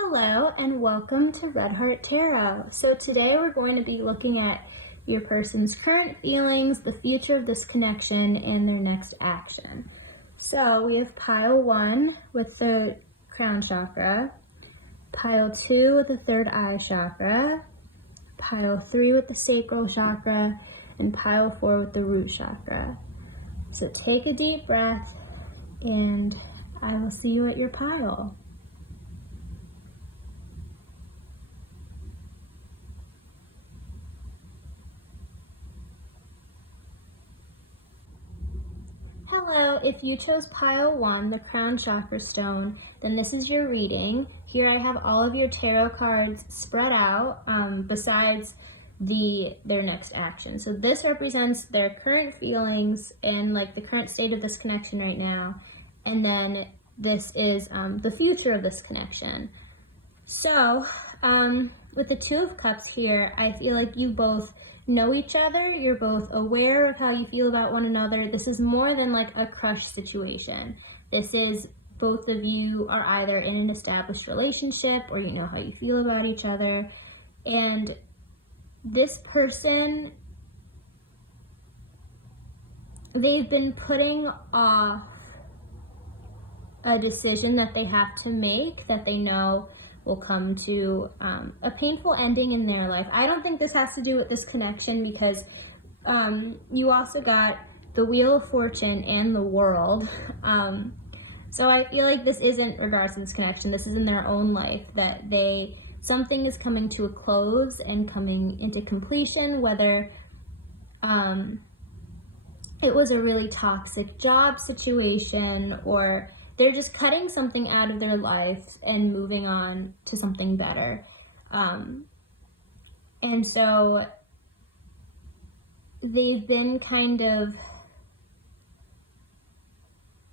Hello and welcome to Red Heart Tarot. So today we're going to be looking at your person's current feelings, the future of this connection, and their next action. So we have pile 1 with the crown chakra, pile 2 with the third eye chakra, pile 3 with the sacral chakra, and pile 4 with the root chakra. So take a deep breath and I will see you at your pile. Hello, if you chose pile 1, the crown chakra stone, then this is your reading. Here I have all of your tarot cards spread out besides their next action. So this represents their current feelings and like the current state of this connection right now. And then this is the future of this connection. So with the Two of Cups here, I feel like you both know each other, you're both aware of how you feel about one another. This is more than like a crush situation. This is both of you are either in an established relationship or you know how you feel about each other. And this person, they've been putting off a decision that they have to make that they know will come to a painful ending in their life. I don't think this has to do with this connection because you also got the Wheel of Fortune and the World. So I feel like this isn't regards to this connection. This is in their own life that something is coming to a close and coming into completion, whether it was a really toxic job situation or they're just cutting something out of their life and moving on to something better. And so they've been kind of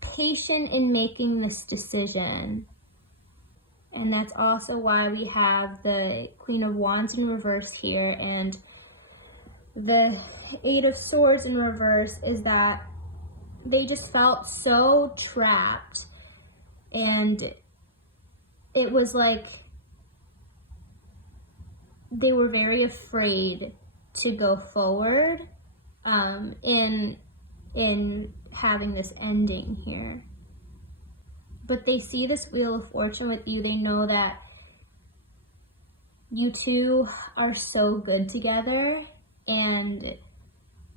patient in making this decision. And that's also why we have the Queen of Wands in reverse here and the Eight of Swords in reverse, is that they just felt so trapped. And it was like they were very afraid to go forward in having this ending here. But they see this Wheel of Fortune with you. They know that you two are so good together and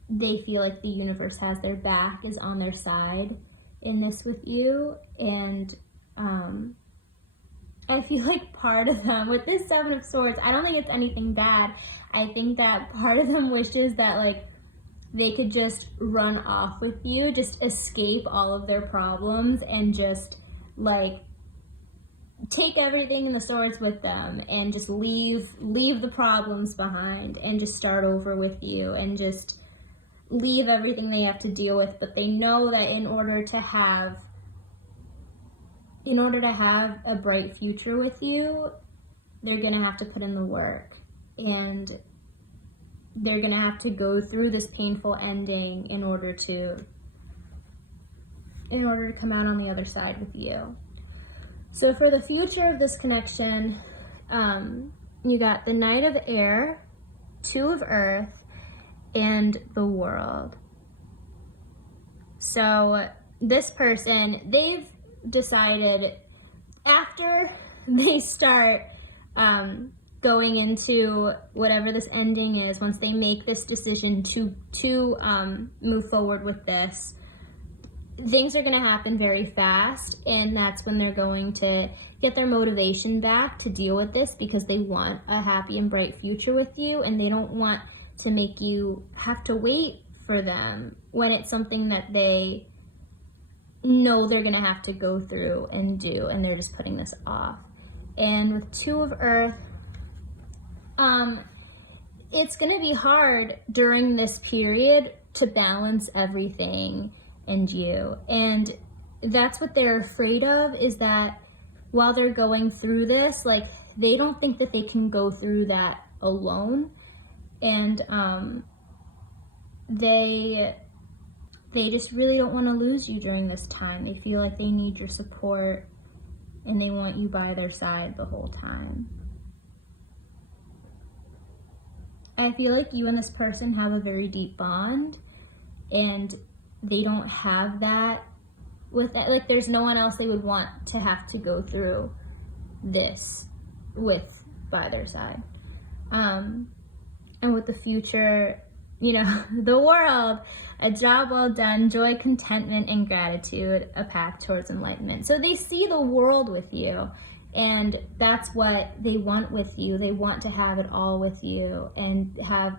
they feel like the universe has their back, is on their side in this with you. And I feel like part of them, with this Seven of Swords, I don't think it's anything bad. I think that part of them wishes that like they could just run off with you, just escape all of their problems and just like take everything in the swords with them and just leave the problems behind and just start over with you and just leave everything they have to deal with. But they know that in order to have a bright future with you, they're gonna have to put in the work and they're gonna have to go through this painful ending in order to come out on the other side with you. So for the future of this connection, you got the Knight of Air, Two of Earth, and the World. So this person, they've decided after they start going into whatever this ending is, once they make this decision to move forward with this, things are going to happen very fast, and that's when they're going to get their motivation back to deal with this because they want a happy and bright future with you, and they don't want to make you have to wait for them when it's something that they know they're gonna have to go through and do, and they're just putting this off. And with Two of Earth, it's gonna be hard during this period to balance everything and you. And that's what they're afraid of, is that while they're going through this, like they don't think that they can go through that alone. And they just really don't want to lose you during this time. They feel like they need your support and they want you by their side the whole time. I feel like you and this person have a very deep bond, and they don't have that with it. Like, there's no one else they would want to have to go through this with by their side. And with the future, you know, the world, a job well done, joy, contentment, and gratitude, a path towards enlightenment. So they see the world with you, and that's what they want with you. They want to have it all with you and have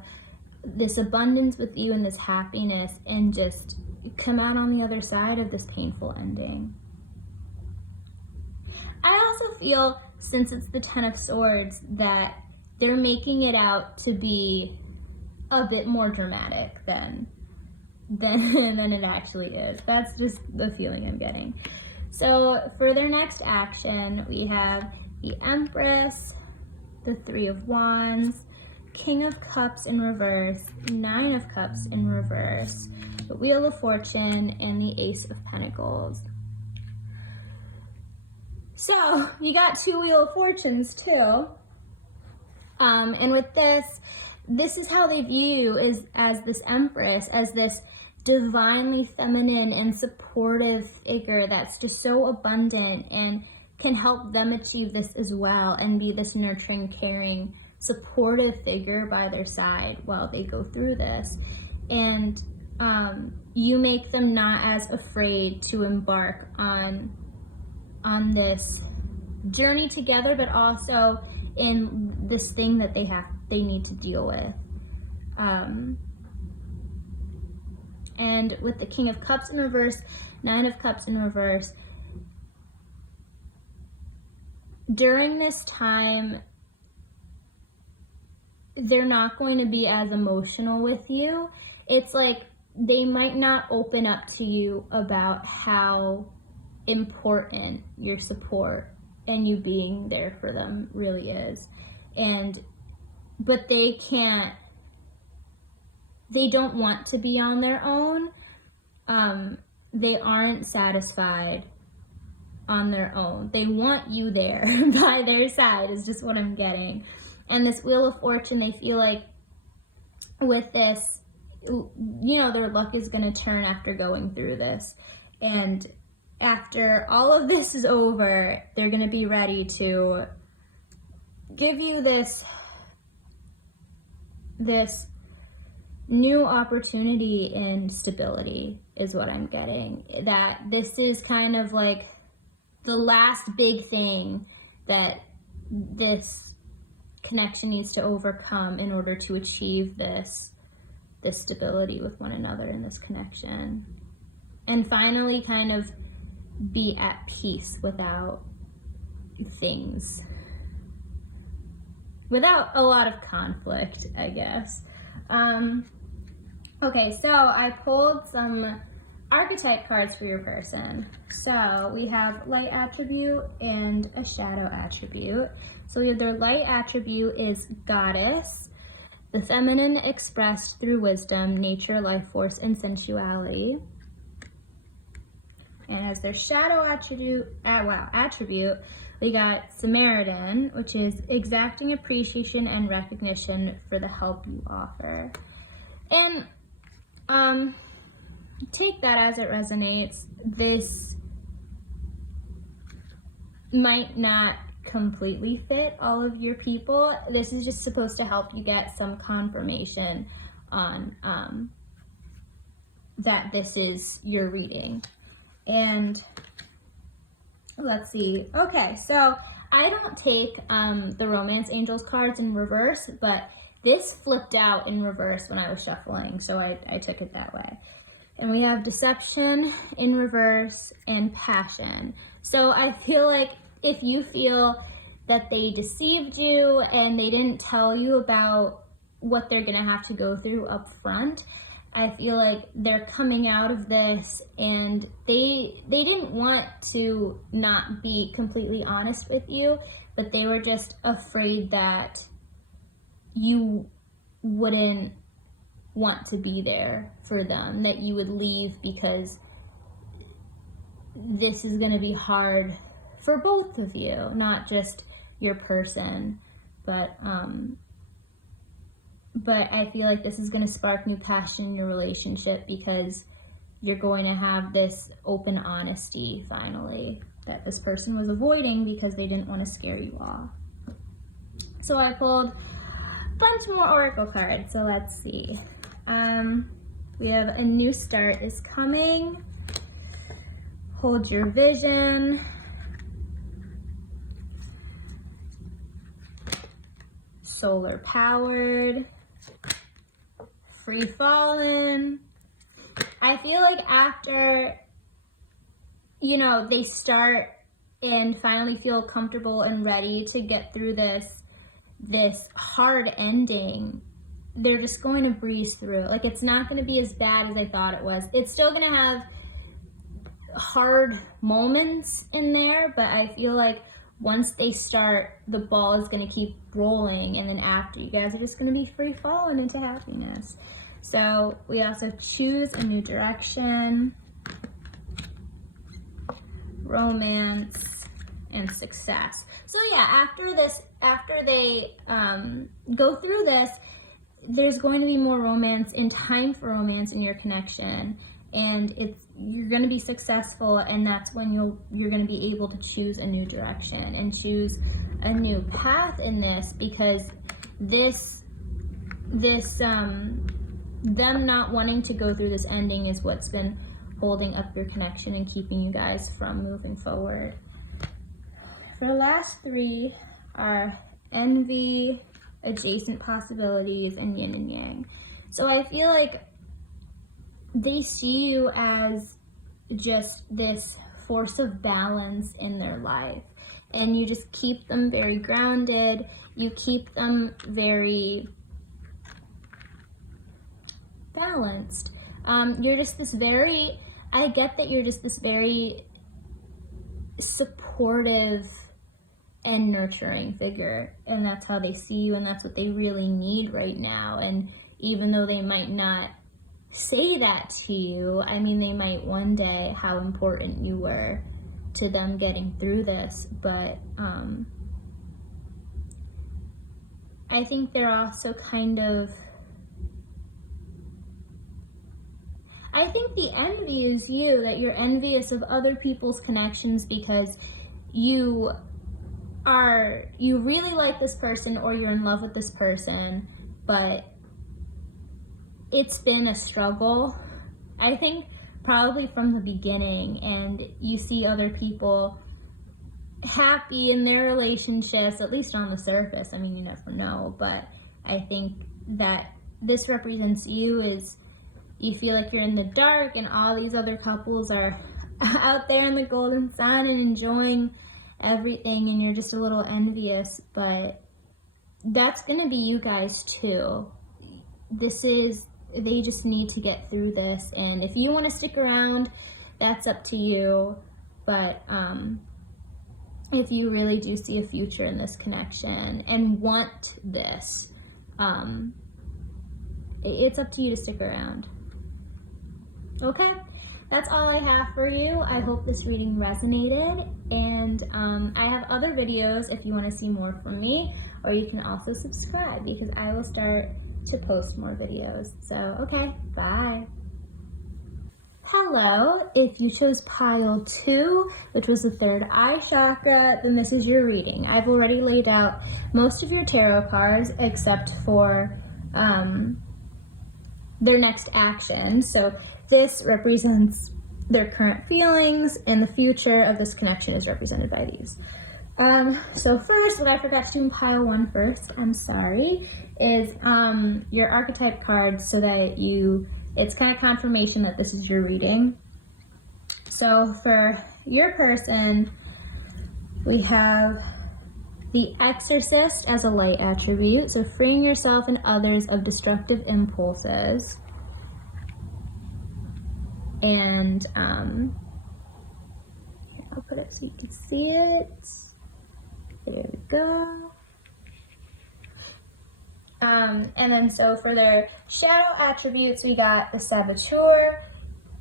this abundance with you and this happiness, and just come out on the other side of this painful ending. I also feel, since it's the Ten of Swords, that they're making it out to be a bit more dramatic than it actually is. That's just the feeling I'm getting. So for their next action, we have the Empress, the Three of Wands, King of Cups in reverse, Nine of Cups in reverse, the Wheel of Fortune, and the Ace of Pentacles. So you got two Wheel of Fortunes too. And with this is how they view you as this Empress, as this divinely feminine and supportive figure that's just so abundant and can help them achieve this as well, and be this nurturing, caring, supportive figure by their side while they go through this. And you make them not as afraid to embark on this journey together, but also in this thing that they need to deal with. And with the King of Cups in reverse, Nine of Cups in reverse, during this time, they're not going to be as emotional with you. It's like they might not open up to you about how important your support and you being there for them really is. But they don't want to be on their own. They aren't satisfied on their own. They want you there by their side, is just what I'm getting. And this Wheel of Fortune, they feel like with this, you know, their luck is going to turn after going through this. And after all of this is over, they're going to be ready to give you this new opportunity in stability, is what I'm getting. That this is kind of like the last big thing that this connection needs to overcome in order to achieve this stability with one another in this connection. And finally kind of be at peace without a lot of conflict, I guess. Okay, so I pulled some archetype cards for your person. So we have light attribute and a shadow attribute. So their light attribute is Goddess, the feminine expressed through wisdom, nature, life force, and sensuality. And as their shadow attribute, we got Samaritan, which is exacting appreciation and recognition for the help you offer. And take that as it resonates. This might not completely fit all of your people. This is just supposed to help you get some confirmation on that this is your reading. And let's see. Okay, so I don't take the Romance Angels cards in reverse, but this flipped out in reverse when I was shuffling, so I took it that way. And we have Deception in reverse and Passion. So I feel like if you feel that they deceived you and they didn't tell you about what they're gonna have to go through up front, I feel like they're coming out of this and they didn't want to not be completely honest with you, but they were just afraid that you wouldn't want to be there for them, that you would leave because this is going to be hard for both of you, not just your person. But I feel like this is going to spark new passion in your relationship, because you're going to have this open honesty finally that this person was avoiding because they didn't want to scare you off. So I pulled a bunch more oracle cards, so let's see. We have a new start is coming. Hold your vision. Solar powered. Free fallen. I feel like after, you know, they start and finally feel comfortable and ready to get through this hard ending, they're just going to breeze through. Like, it's not going to be as bad as I thought it was. It's still going to have hard moments in there, but I feel like once they start, the ball is going to keep rolling, and then after, you guys are just going to be free falling into happiness. So we also choose a new direction, romance, and success. So yeah, after they go through this, there's going to be more romance and time for romance in your connection, and you're going to be successful, and that's when you're going to be able to choose a new direction and choose a new path in this, because them not wanting to go through this ending is what's been holding up your connection and keeping you guys from moving forward. For the last three are envy, adjacent possibilities, and yin and yang. So I feel like they see you as just this force of balance in their life, and you just keep them very grounded. You keep them very balanced. You're just this very, I get that you're just this very supportive and nurturing figure, and that's how they see you, and that's what they really need right now. And even though they might not say that to you, I mean, they might one day, how important you were to them getting through this. But I think they're also kind of, I think the envy is you, that you're envious of other people's connections because you really like this person, or you're in love with this person, but it's been a struggle, I think, probably from the beginning, and you see other people happy in their relationships, at least on the surface. I mean, you never know, but I think that this represents you, is you feel like you're in the dark and all these other couples are out there in the golden sun and enjoying everything, and you're just a little envious. But that's gonna be you guys too. They just need to get through this, and if you want to stick around, that's up to you. But if you really do see a future in this connection and want this, it's up to you to stick around. Okay, that's all I have for you. I hope this reading resonated, and I have other videos if you want to see more from me, or you can also subscribe, because I will start to post more videos. So, okay, bye. Hello, if you chose pile 2, which was the third eye chakra, then this is your reading. I've already laid out most of your tarot cards except for their next action. So this represents their current feelings, and the future of this connection is represented by these. So first, what I forgot to do in pile 1 first, I'm sorry, is your archetype cards, so that it's kind of confirmation that this is your reading. So for your person, we have the Exorcist as a light attribute, so freeing yourself and others of destructive impulses. And here, I'll put it so you can see it. There we go. And then so for their shadow attributes, we got the Saboteur,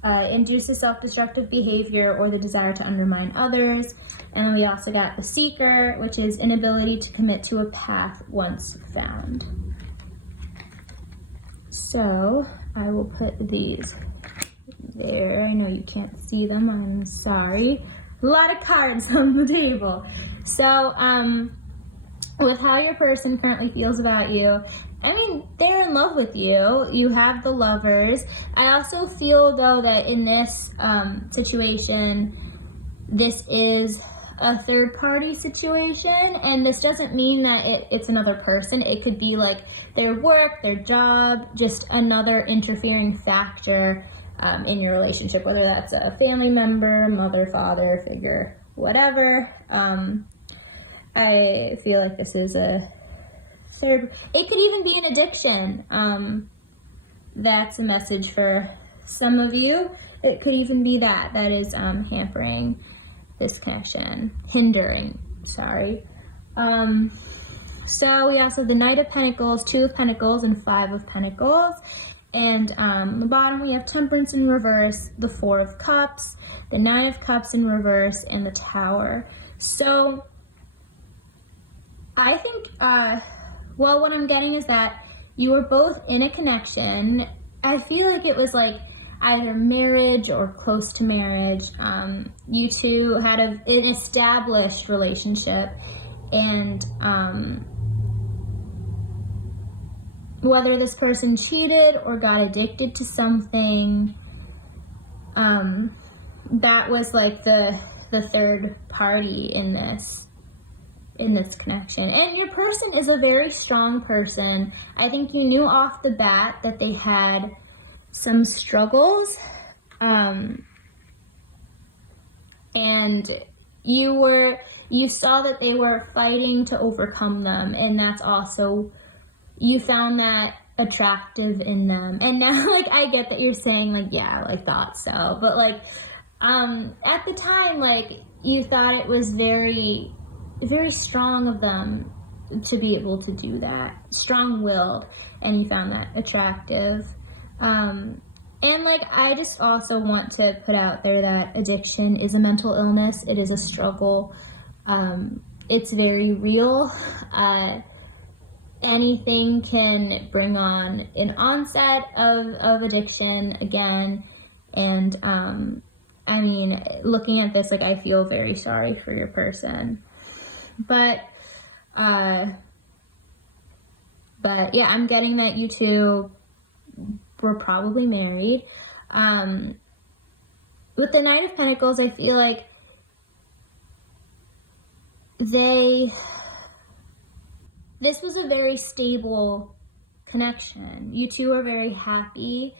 induces self-destructive behavior or the desire to undermine others. And then we also got the seeker, which is inability to commit to a path once found. So I will put these there. I know you can't see them, I'm sorry. A lot of cards on the table. So with how your person currently feels about you, I mean, they're in love with you. You have the Lovers. I also feel, though, that in this situation, this is a third-party situation, and this doesn't mean that it's another person. It could be like their work, their job, just another interfering factor in your relationship, whether that's a family member, mother, father figure, whatever. I feel like this is a third. It could even be an addiction. That's a message for some of you. It could even be that is hampering this connection, hindering, sorry. So we also have the Knight of Pentacles, Two of Pentacles, and Five of Pentacles. And on the bottom we have Temperance in reverse, the Four of Cups, the Nine of Cups in reverse, and the Tower. So I think, well, what I'm getting is that you were both in a connection. I feel like it was like either marriage or close to marriage. You two had an established relationship, and whether this person cheated or got addicted to something, that was like the third party in this connection. And your person is a very strong person. I think you knew off the bat that they had some struggles, and you saw that they were fighting to overcome them, and that's also, you found that attractive in them. And now, like, I get that you're saying, like, yeah, I thought so, but like, at the time, like, you thought it was very, very strong of them to be able to do that, strong-willed, and you found that attractive. And like, I just also want to put out there that addiction is a mental illness. It is a struggle. It's very real. Anything can bring on an onset of addiction again. And I mean, looking at this, like, I feel very sorry for your person. But yeah, I'm getting that you two were probably married. With the Knight of Pentacles, I feel like this was a very stable connection. You two are very happy.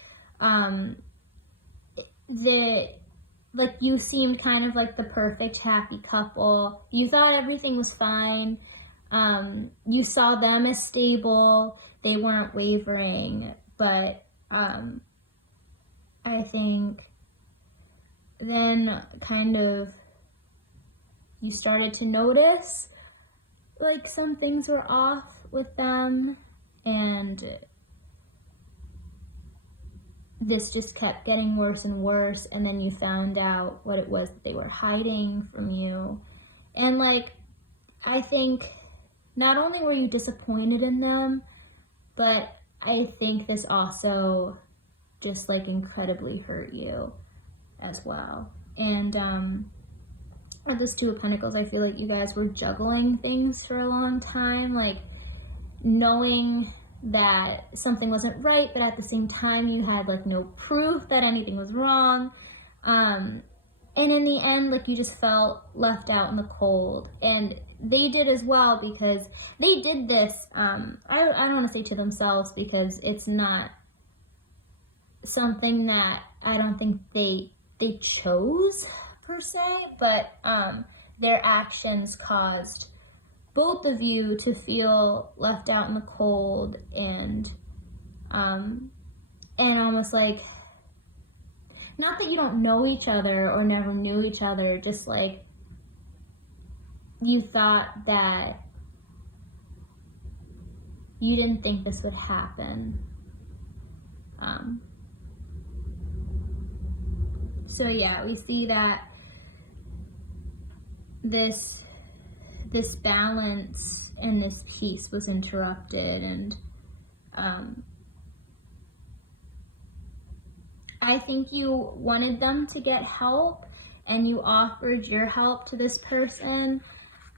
Like, you seemed kind of like the perfect happy couple. You thought everything was fine. You saw them as stable. They weren't wavering. But I think then kind of you started to notice like some things were off with them, and this just kept getting worse and worse, and then you found out what it was that they were hiding from you. And like, I think not only were you disappointed in them, but I think this also just like incredibly hurt you as well. And with this Two of Pentacles, I feel like you guys were juggling things for a long time, like knowing that something wasn't right, but at the same time you had like no proof that anything was wrong. And in the end, like, you just felt left out in the cold. And they did as well, because they did this, I don't want to say to themselves, because it's not something that I don't think they chose per se, but their actions caused both of you to feel left out in the cold, and almost like, not that you don't know each other or never knew each other, just like you thought that you didn't think this would happen. So yeah, we see that this balance and this peace was interrupted, and I think you wanted them to get help, and you offered your help to this person,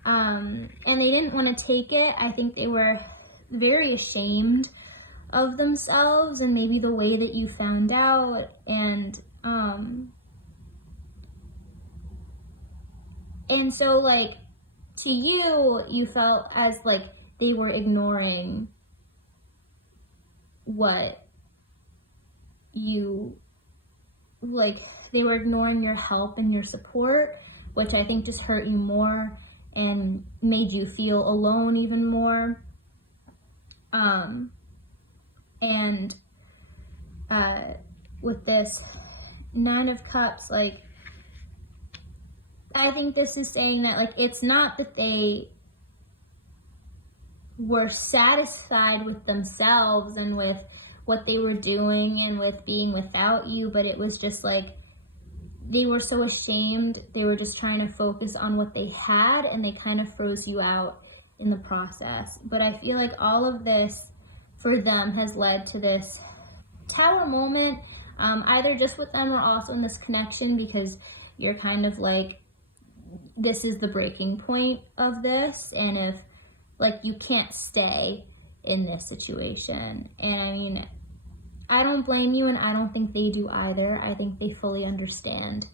and they didn't want to take it. I think they were very ashamed of themselves and maybe the way that you found out, and so like to you, you felt as like they were ignoring what you, like they were ignoring your help and your support, which I think just hurt you more and made you feel alone even more. And with this 9 of Cups, like I think this is saying that like it's not that they were satisfied with themselves and with what they were doing and with being without you, but it was just like they were so ashamed. They were just trying to focus on what they had, and they kind of froze you out in the process. But I feel like all of this for them has led to this Tower moment, either just with them or also in this connection, because you're kind of like, this is the breaking point of this, and if like you can't stay in this situation. And I mean, I don't blame you, and I don't think they do either. I think they fully understand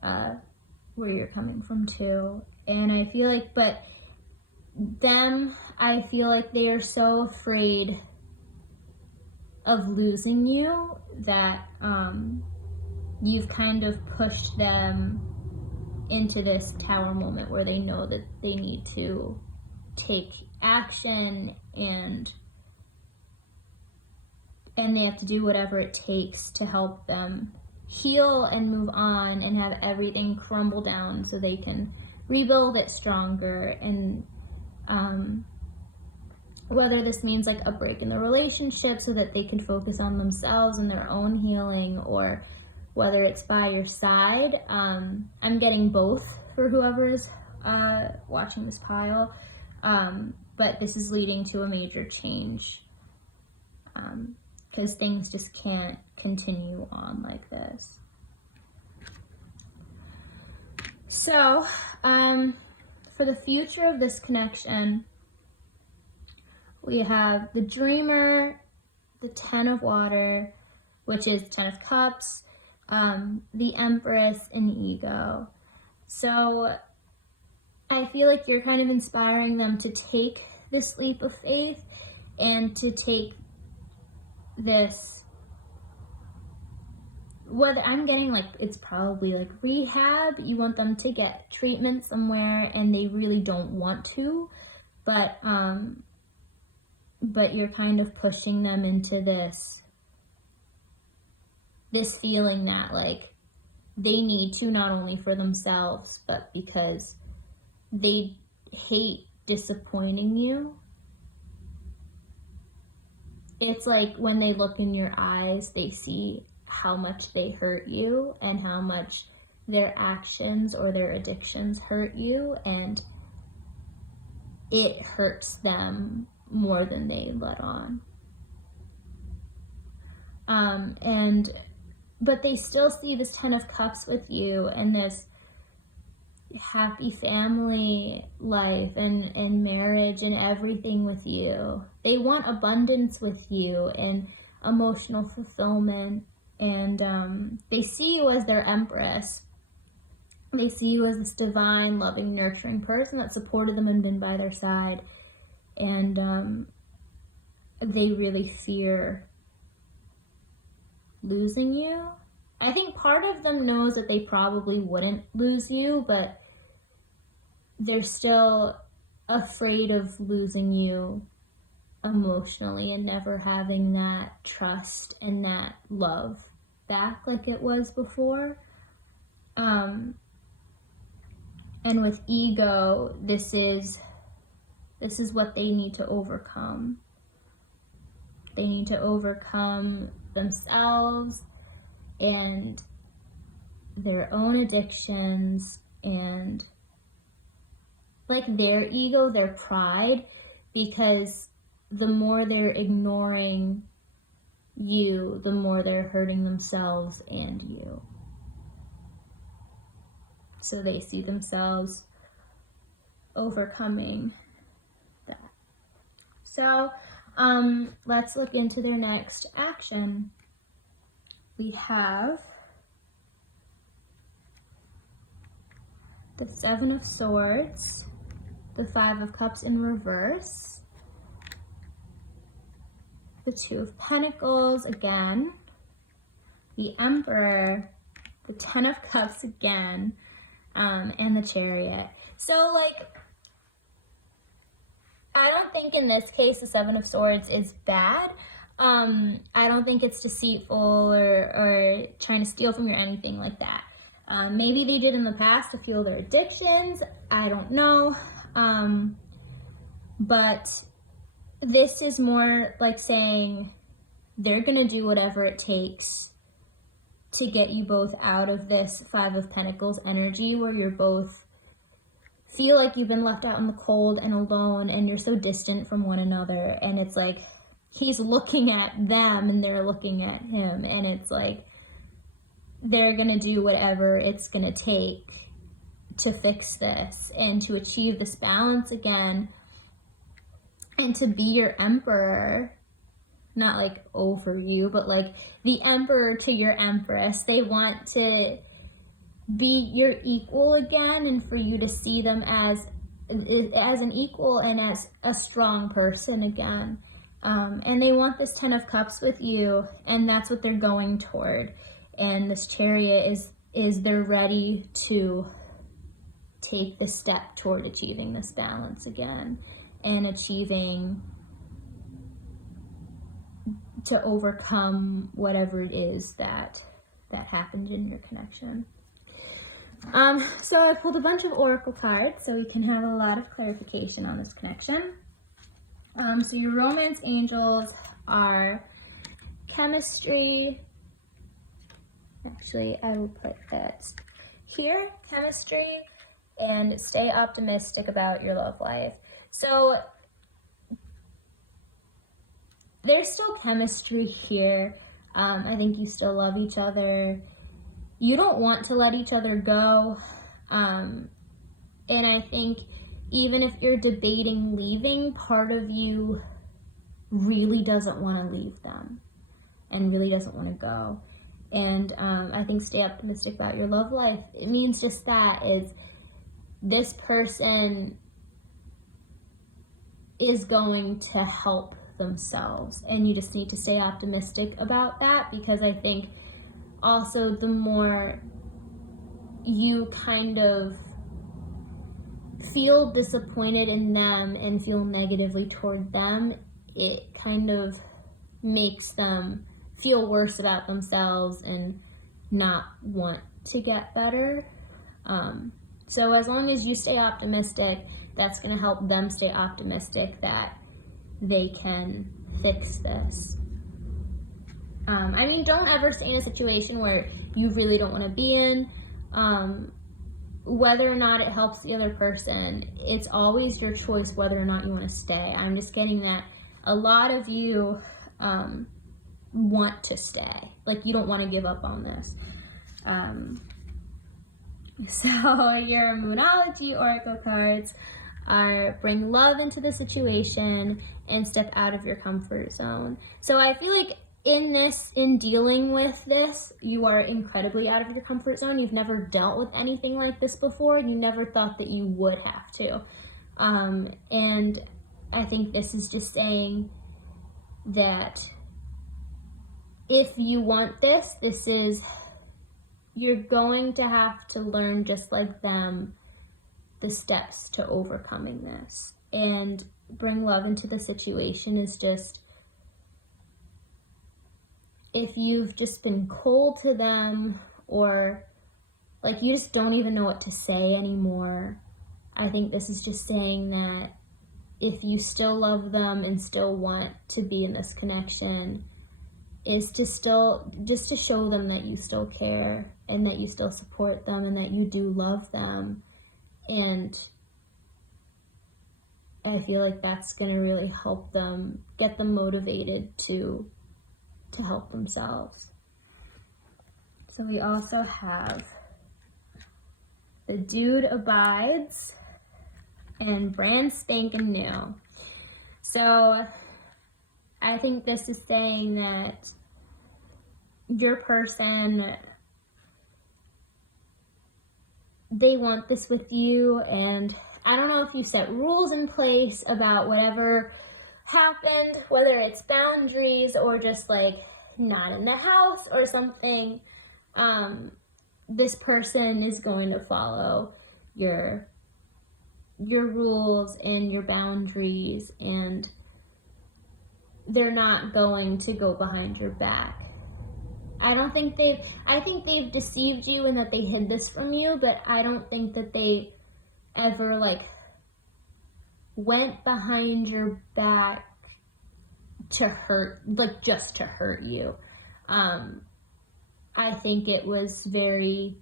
where you're coming from too. And I feel like, but them, I feel like they are so afraid of losing you that you've kind of pushed them into this Tower moment where they know that they need to take action, and they have to do whatever it takes to help them heal and move on and have everything crumble down so they can rebuild it stronger. And whether this means like a break in the relationship so that they can focus on themselves and their own healing, or whether it's by your side. I'm getting both for whoever is watching this pile, but this is leading to a major change, because things just can't continue on like this. So for the future of this connection, we have the Dreamer, the 10 of Water, which is 10 of Cups, the Empress, and Ego. So I feel like you're kind of inspiring them to take this leap of faith and to take this, whether I'm getting like, it's probably like rehab. You want them to get treatment somewhere, and they really don't want to, but you're kind of pushing them into this feeling that like they need to, not only for themselves, but because they hate disappointing you. It's like when they look in your eyes, they see how much they hurt you and how much their actions or their addictions hurt you, and it hurts them more than they let on. But they still see this 10 of Cups with you and this happy family life and marriage and everything with you. They want abundance with you and emotional fulfillment, and they see you as their Empress. They see you as this divine, loving, nurturing person that supported them and been by their side, and they really fear losing you. I think part of them knows that they probably wouldn't lose you, but they're still afraid of losing you emotionally and never having that trust and that love back like it was before. And with Ego, this is what they need to overcome. They need to overcome themselves and their own addictions and like their ego, their pride, because the more they're ignoring you, the more they're hurting themselves and you. So they see themselves overcoming that. So let's look into their next action. We have the Seven of Swords, the Five of Cups in reverse, the Two of Pentacles again, the Emperor, the Ten of Cups again, and the Chariot. So like, I don't think in this case the Seven of Swords is bad. I don't think it's deceitful or trying to steal from you or anything like that. Maybe they did in the past to fuel their addictions. I don't know. But this is more like saying they're going to do whatever it takes to get you both out of this Five of Pentacles energy where you're both feel like you've been left out in the cold and alone and you're so distant from one another. And it's like he's looking at them and they're looking at him. And it's like they're going to do whatever it's going to take to fix this and to achieve this balance again and to be your emperor, not like over you, but like the emperor to your empress. They want to be your equal again and for you to see them as an equal and as a strong person again. And they want this Ten of Cups with you, and that's what they're going toward. And this Chariot is they're ready to take the step toward achieving this balance again and achieving to overcome whatever it is that happened in your connection. So I pulled a bunch of oracle cards so we can have a lot of clarification on this connection. So your romance angels are chemistry. Actually, I will put that here, chemistry, and stay optimistic about your love life. So there's still chemistry here. I think you still love each other. You don't want to let each other go. And I think even if you're debating leaving, part of you really doesn't want to leave them and really doesn't want to go. And I think stay optimistic about your love life. It means just that is this person is going to help themselves, and you just need to stay optimistic about that, because I think also the more you kind of feel disappointed in them and feel negatively toward them, it kind of makes them feel worse about themselves and not want to get better. So as long as you stay optimistic, that's going to help them stay optimistic that they can fix this. I mean, don't ever stay in a situation where you really don't want to be in. Whether or not it helps the other person, it's always your choice whether or not you want to stay. I'm just getting that a lot of you want to stay. Like, you don't want to give up on this. So your Moonology oracle cards are bring love into the situation and step out of your comfort zone. So I feel like in dealing with this, you are incredibly out of your comfort zone. You've never dealt with anything like this before, and you never thought that you would have to. And I think this is just saying that if you want this, you're going to have to learn, just like them, the steps to overcoming this. And bring love into the situation is just, if you've just been cold to them, or like you just don't even know what to say anymore, I think this is just saying that if you still love them and still want to be in this connection, is to still, just to show them that you still care and that you still support them and that you do love them. And I feel like that's going to really help them, get them motivated to help themselves. So we also have the dude abides and brand spanking new. So I think this is saying that your person, they want this with you, and I don't know if you set rules in place about whatever happened, whether it's boundaries or just like not in the house or something. This person is going to follow your rules and your boundaries, and they're not going to go behind your back. I think they've deceived you and that they hid this from you, but I don't think that they ever like went behind your back to hurt, like just to hurt you. I think it was very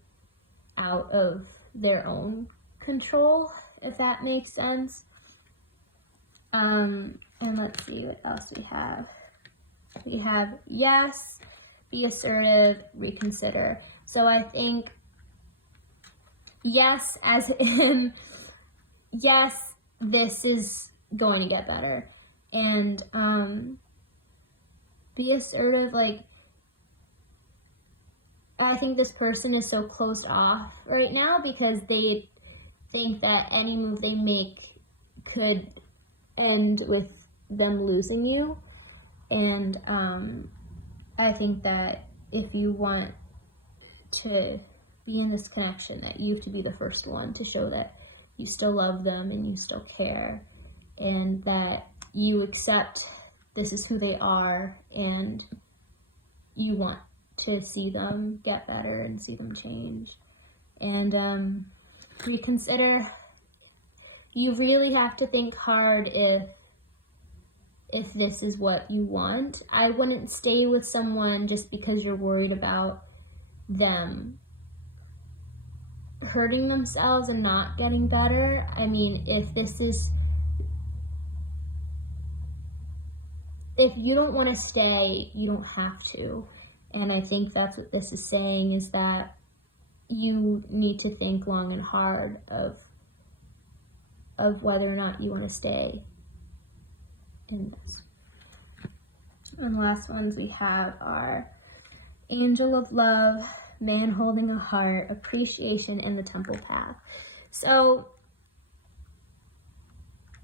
out of their own control, if that makes sense. And let's see what else we have. We have yes, be assertive, reconsider. So I think yes, as in yes, this is going to get better. And be assertive, like, I think this person is so closed off right now because they think that any move they make could end with them losing you. And I think that if you want to be in this connection, that you have to be the first one to show that you still love them and you still care, and that you accept this is who they are, and you want to see them get better and see them change. And reconsider, you really have to think hard if this is what you want. I wouldn't stay with someone just because you're worried about them hurting themselves and not getting better. I mean, if you don't want to stay, you don't have to. And I think that's what this is saying, is that you need to think long and hard of whether or not you want to stay in this. And the last ones we have are angel of love, man holding a heart, appreciation, and the temple path. So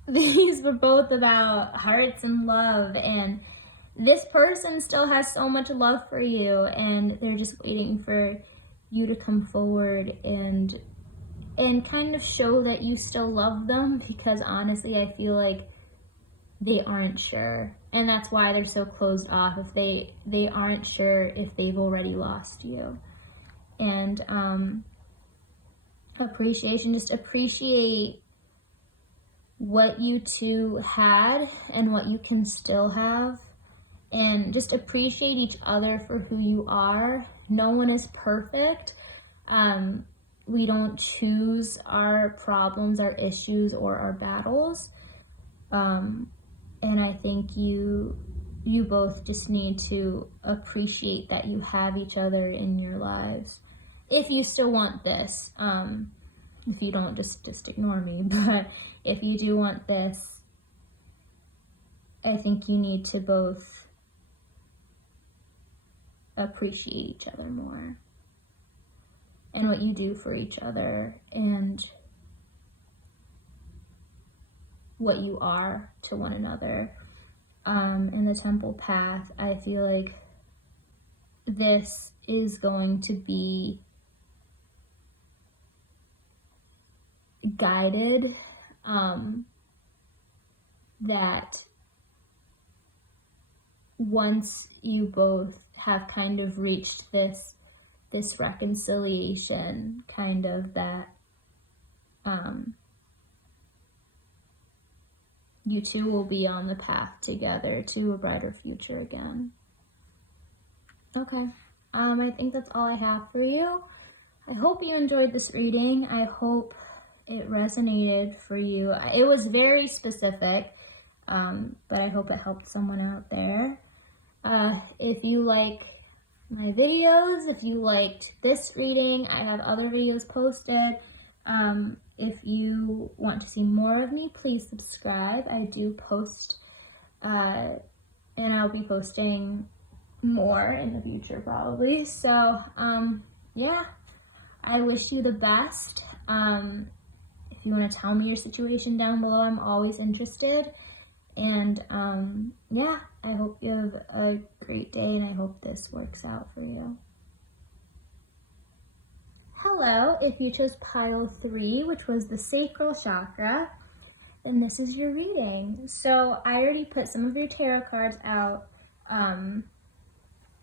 these were both about hearts and love, and this person still has so much love for you, and they're just waiting for you to come forward and kind of show that you still love them, because honestly I feel like they aren't sure, and that's why they're so closed off. If they aren't sure if they've already lost you. And appreciation, just appreciate what you two had and what you can still have, and just appreciate each other for who you are. No one is perfect. We don't choose our problems, our issues, or our battles. And I think you both just need to appreciate that you have each other in your lives. If you still want this, if you don't, just ignore me. But if you do want this, I think you need to both appreciate each other more, and what you do for each other, and what you are to one another. In the temple path, I feel like this is going to be guided, that once you both have kind of reached this reconciliation, kind of that you two will be on the path together to a brighter future again. Okay. I think that's all I have for you. I hope you enjoyed this reading. I hope it resonated for you. It was very specific, but I hope it helped someone out there. If you like my videos, if you liked this reading, I have other videos posted. If you want to see more of me, please subscribe. I do post, and I'll be posting more in the future probably. So, yeah, I wish you the best. If you want to tell me your situation down below, I'm always interested. And yeah, I hope you have a great day, and I hope this works out for you. Hello, if you chose pile 3, which was the sacral chakra, then this is your reading. So I already put some of your tarot cards out on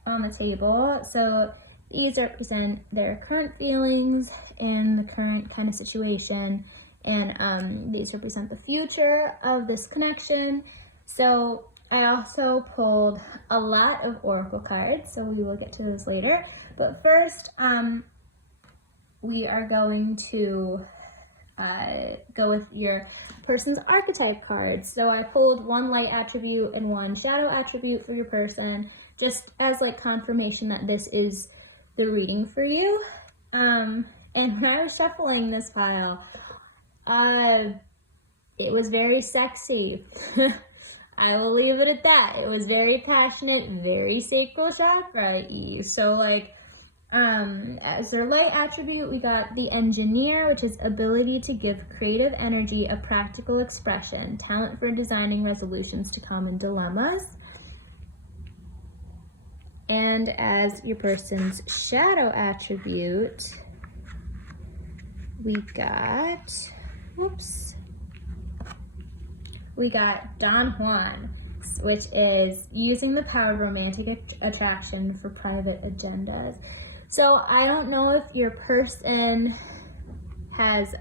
the table. So these represent their current feelings and the current kind of situation. And these represent the future of this connection. So I also pulled a lot of oracle cards, so we will get to those later. But first, we are going to go with your person's archetype cards. So I pulled one light attribute and one shadow attribute for your person, just as like confirmation that this is the reading for you. And when I was shuffling this pile, it was very sexy. I will leave it at that. It was very passionate, very sacral chakra-y. So like, as their light attribute, we got the engineer, which is ability to give creative energy a practical expression, talent for designing resolutions to common dilemmas. And as your person's shadow attribute, we got, we got Don Juan, which is using the power of romantic attraction for private agendas. So I don't know if your person has,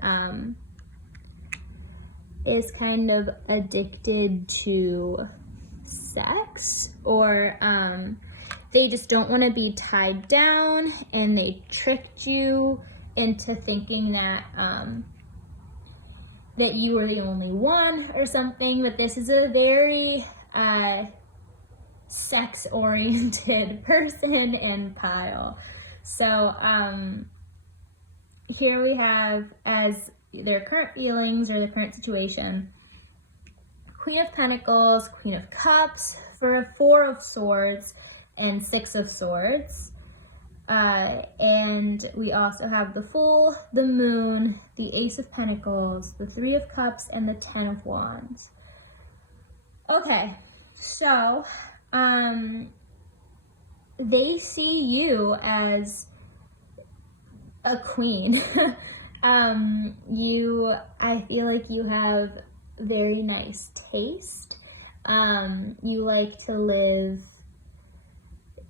is kind of addicted to sex, or they just don't want to be tied down, and they tricked you into thinking that that you were the only one or something. But this is a very sex-oriented person and pile. So here we have as their current feelings or their current situation, Queen of Pentacles, Queen of Cups, for a 4 of Swords, and 6 of Swords. And we also have the Fool, the Moon, the Ace of Pentacles, the 3 of Cups, and the 10 of Wands. Okay, so they see you as a queen. I feel like you have very nice taste. You like to live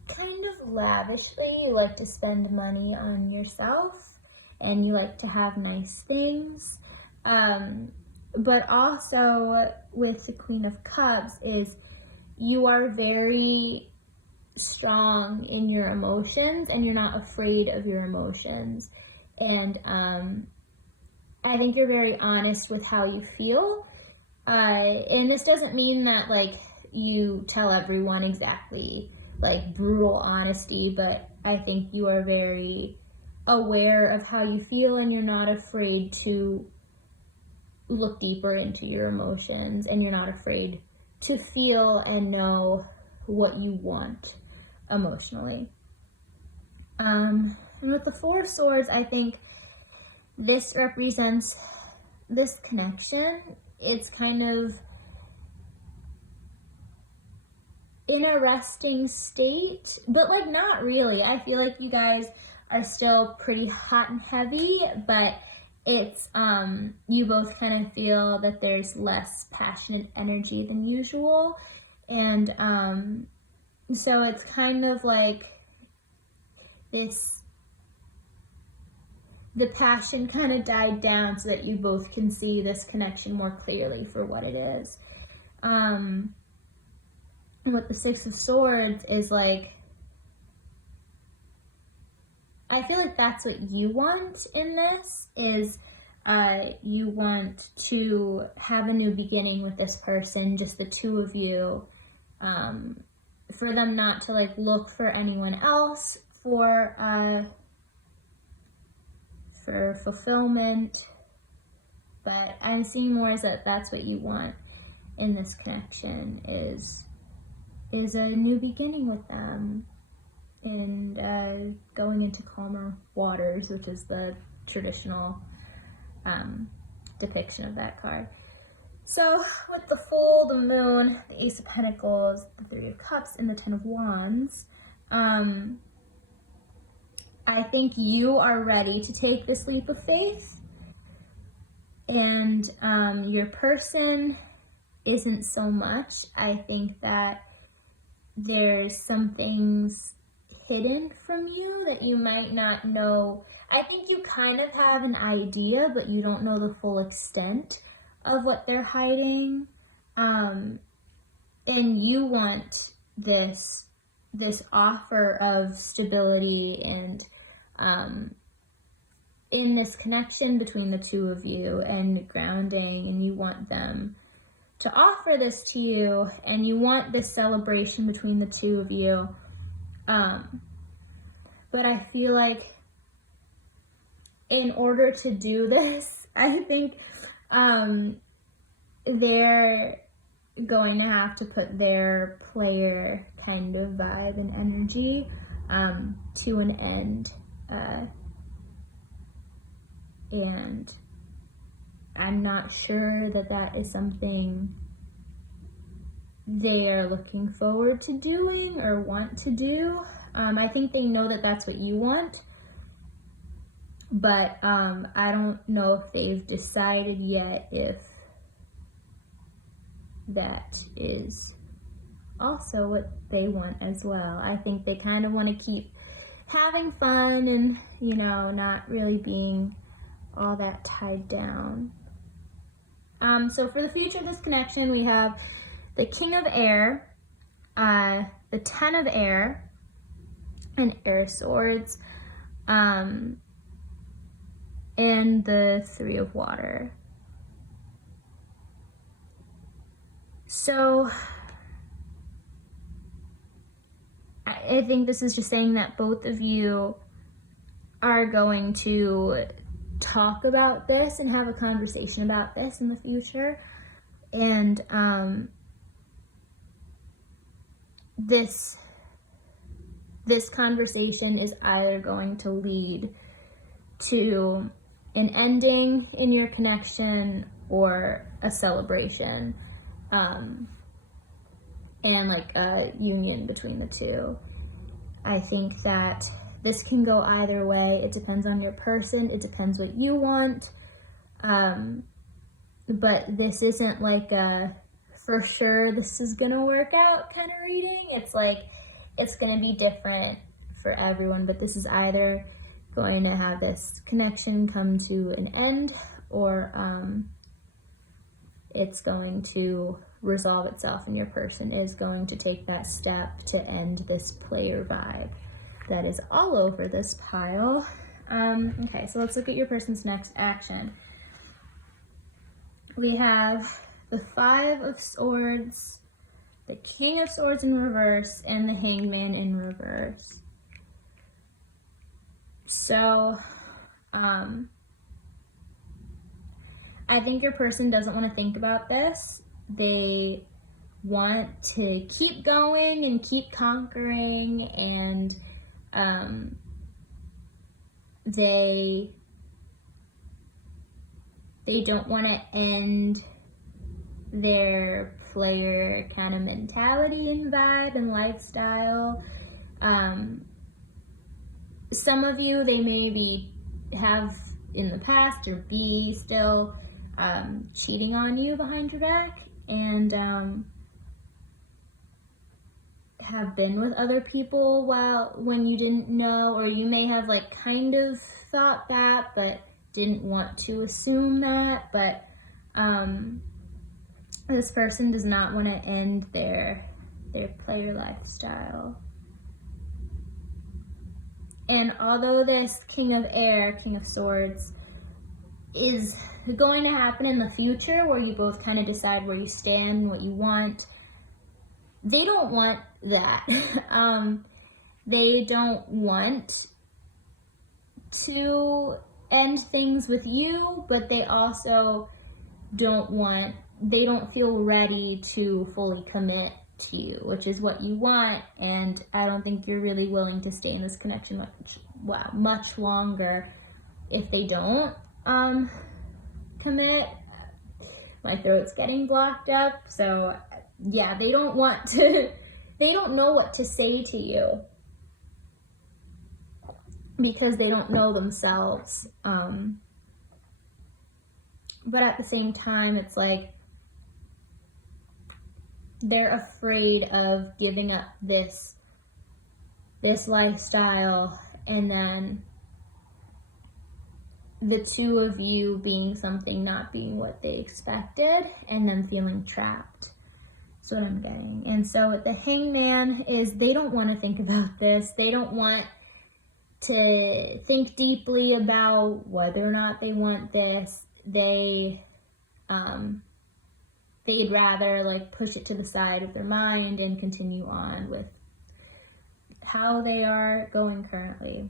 kind of lavishly. You like to spend money on yourself, and you like to have nice things. But also with the Queen of Cups is you are very strong in your emotions, and you're not afraid of your emotions. And I think you're very honest with how you feel. And this doesn't mean that like you tell everyone exactly like brutal honesty, but I think you are very aware of how you feel, and you're not afraid to look deeper into your emotions, and you're not afraid to feel and know what you want emotionally. And with the 4 of Swords, I think this represents this connection. It's kind of in a resting state, but like not really. I feel like you guys are still pretty hot and heavy, but it's you both kind of feel that there's less passionate energy than usual. And so it's kind of like this, the passion kind of died down so that you both can see this connection more clearly for what it is. What the 6 of Swords is like, I feel like that's what you want in this, is you want to have a new beginning with this person, just the two of you, for them not to like look for anyone else for fulfillment. But I'm seeing more as that that's what you want in this connection, is a new beginning with them, and going into calmer waters, which is the traditional depiction of that card. So with the Fool, the Moon, the Ace of Pentacles, the Three of Cups, and the Ten of Wands, I think you are ready to take this leap of faith, and your person isn't so much. I think that there's some things hidden from you that you might not know. I think you kind of have an idea, but you don't know the full extent of what they're hiding. And you want this offer of stability and in this connection between the two of you, and grounding, and you want them to offer this to you, and you want this celebration between the two of you. But I feel like in order to do this, I think they're going to have to put their player kind of vibe and energy to an end. And I'm not sure that that is something they are looking forward to doing or want to do. I think they know that that's what you want, but I don't know if they've decided yet if that is also what they want as well. I think they kind of want to keep having fun and, you know, not really being all that tied down. So for the future of this connection, we have the King of Air, the Ten of Air, and Air Swords, and the Three of Water. So I think this is just saying that both of you are going to talk about this and have a conversation about this in the future. And this conversation is either going to lead to an ending in your connection or a celebration, and like a union between the two. I think that this can go either way. It depends on your person. It depends what you want. But this isn't like a for sure this is gonna work out kind of reading. It's like it's gonna be different for everyone, but this is either going to have this connection come to an end, or it's going to resolve itself, and your person is going to take that step to end this player vibe that is all over this pile. Okay, so let's look at your person's next action. We have the Five of Swords, the King of Swords in reverse, and the Hangman in reverse. So, I think your person doesn't want to think about this. They want to keep going and keep conquering, and they don't want to end their player kind of mentality and vibe and lifestyle. Some of you, they maybe have in the past or be still cheating on you behind your back, and have been with other people when you didn't know, or you may have like kind of thought that but didn't want to assume that. But this person does not want to end their player lifestyle. And although this King of Air, King of Swords, is going to happen in the future where you both kind of decide where you stand, what you want, they don't want that. They don't want to end things with you, but they also they don't feel ready to fully commit to you, which is what you want, and I don't think you're really willing to stay in this connection much longer if they don't commit. My throat's getting blocked up, so yeah, they don't want to, they don't know what to say to you because they don't know themselves. But at the same time, it's like they're afraid of giving up this lifestyle, and then the two of you being something not being what they expected, and then feeling trapped. That's what I'm getting. And so with the Hangman is they don't want to think about this. They don't want to think deeply about whether or not they want this. They'd rather like push it to the side of their mind and continue on with how they are going currently.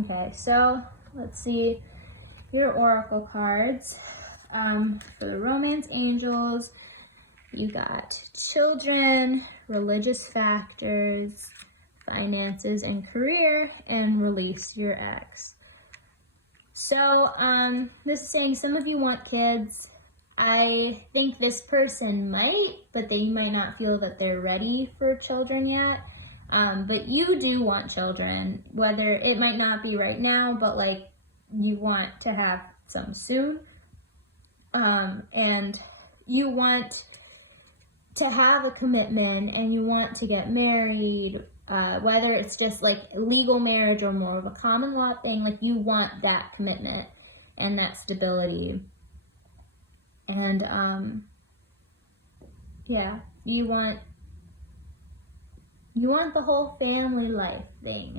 Okay, so let's see your oracle cards. For the romance angels, you got children, religious factors, finances and career, and release your ex. So this is saying some of you want kids. I think this person might, but they might not feel that they're ready for children yet. But you do want children, whether it might not be right now, but like you want to have some soon. And you want to have a commitment, and you want to get married, whether it's just like legal marriage or more of a common law thing, like you want that commitment and that stability. And yeah, you want the whole family life thing.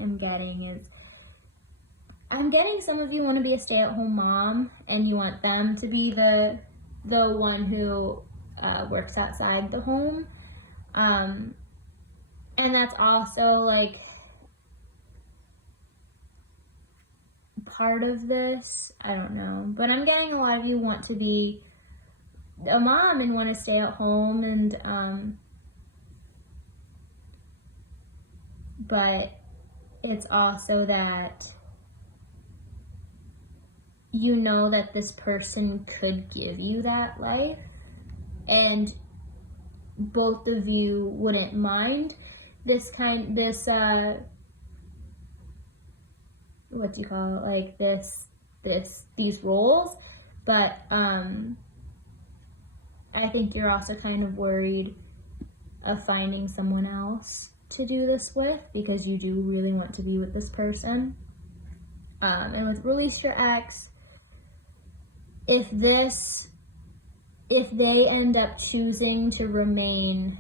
I'm getting some of you want to be a stay-at-home mom, and you want them to be the one who works outside the home. And that's also like part of this. I don't know. But I'm getting a lot of you want to be a mom and want to stay at home, and but it's also that you know that this person could give you that life, and both of you wouldn't mind this what do you call it, like these roles, but I think you're also kind of worried of finding someone else to do this with, because you do really want to be with this person. And with release your ex, if they end up choosing to remain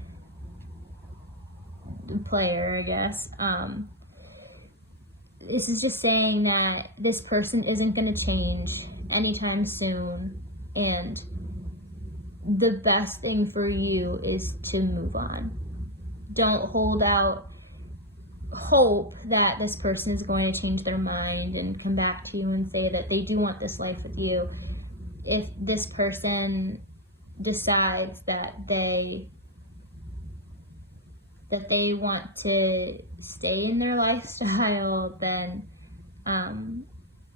the player, I guess, this is just saying that this person isn't going to change anytime soon, and the best thing for you is to move on. Don't hold out hope that this person is going to change their mind and come back to you and say that they do want this life with you. If this person decides that they want to stay in their lifestyle, then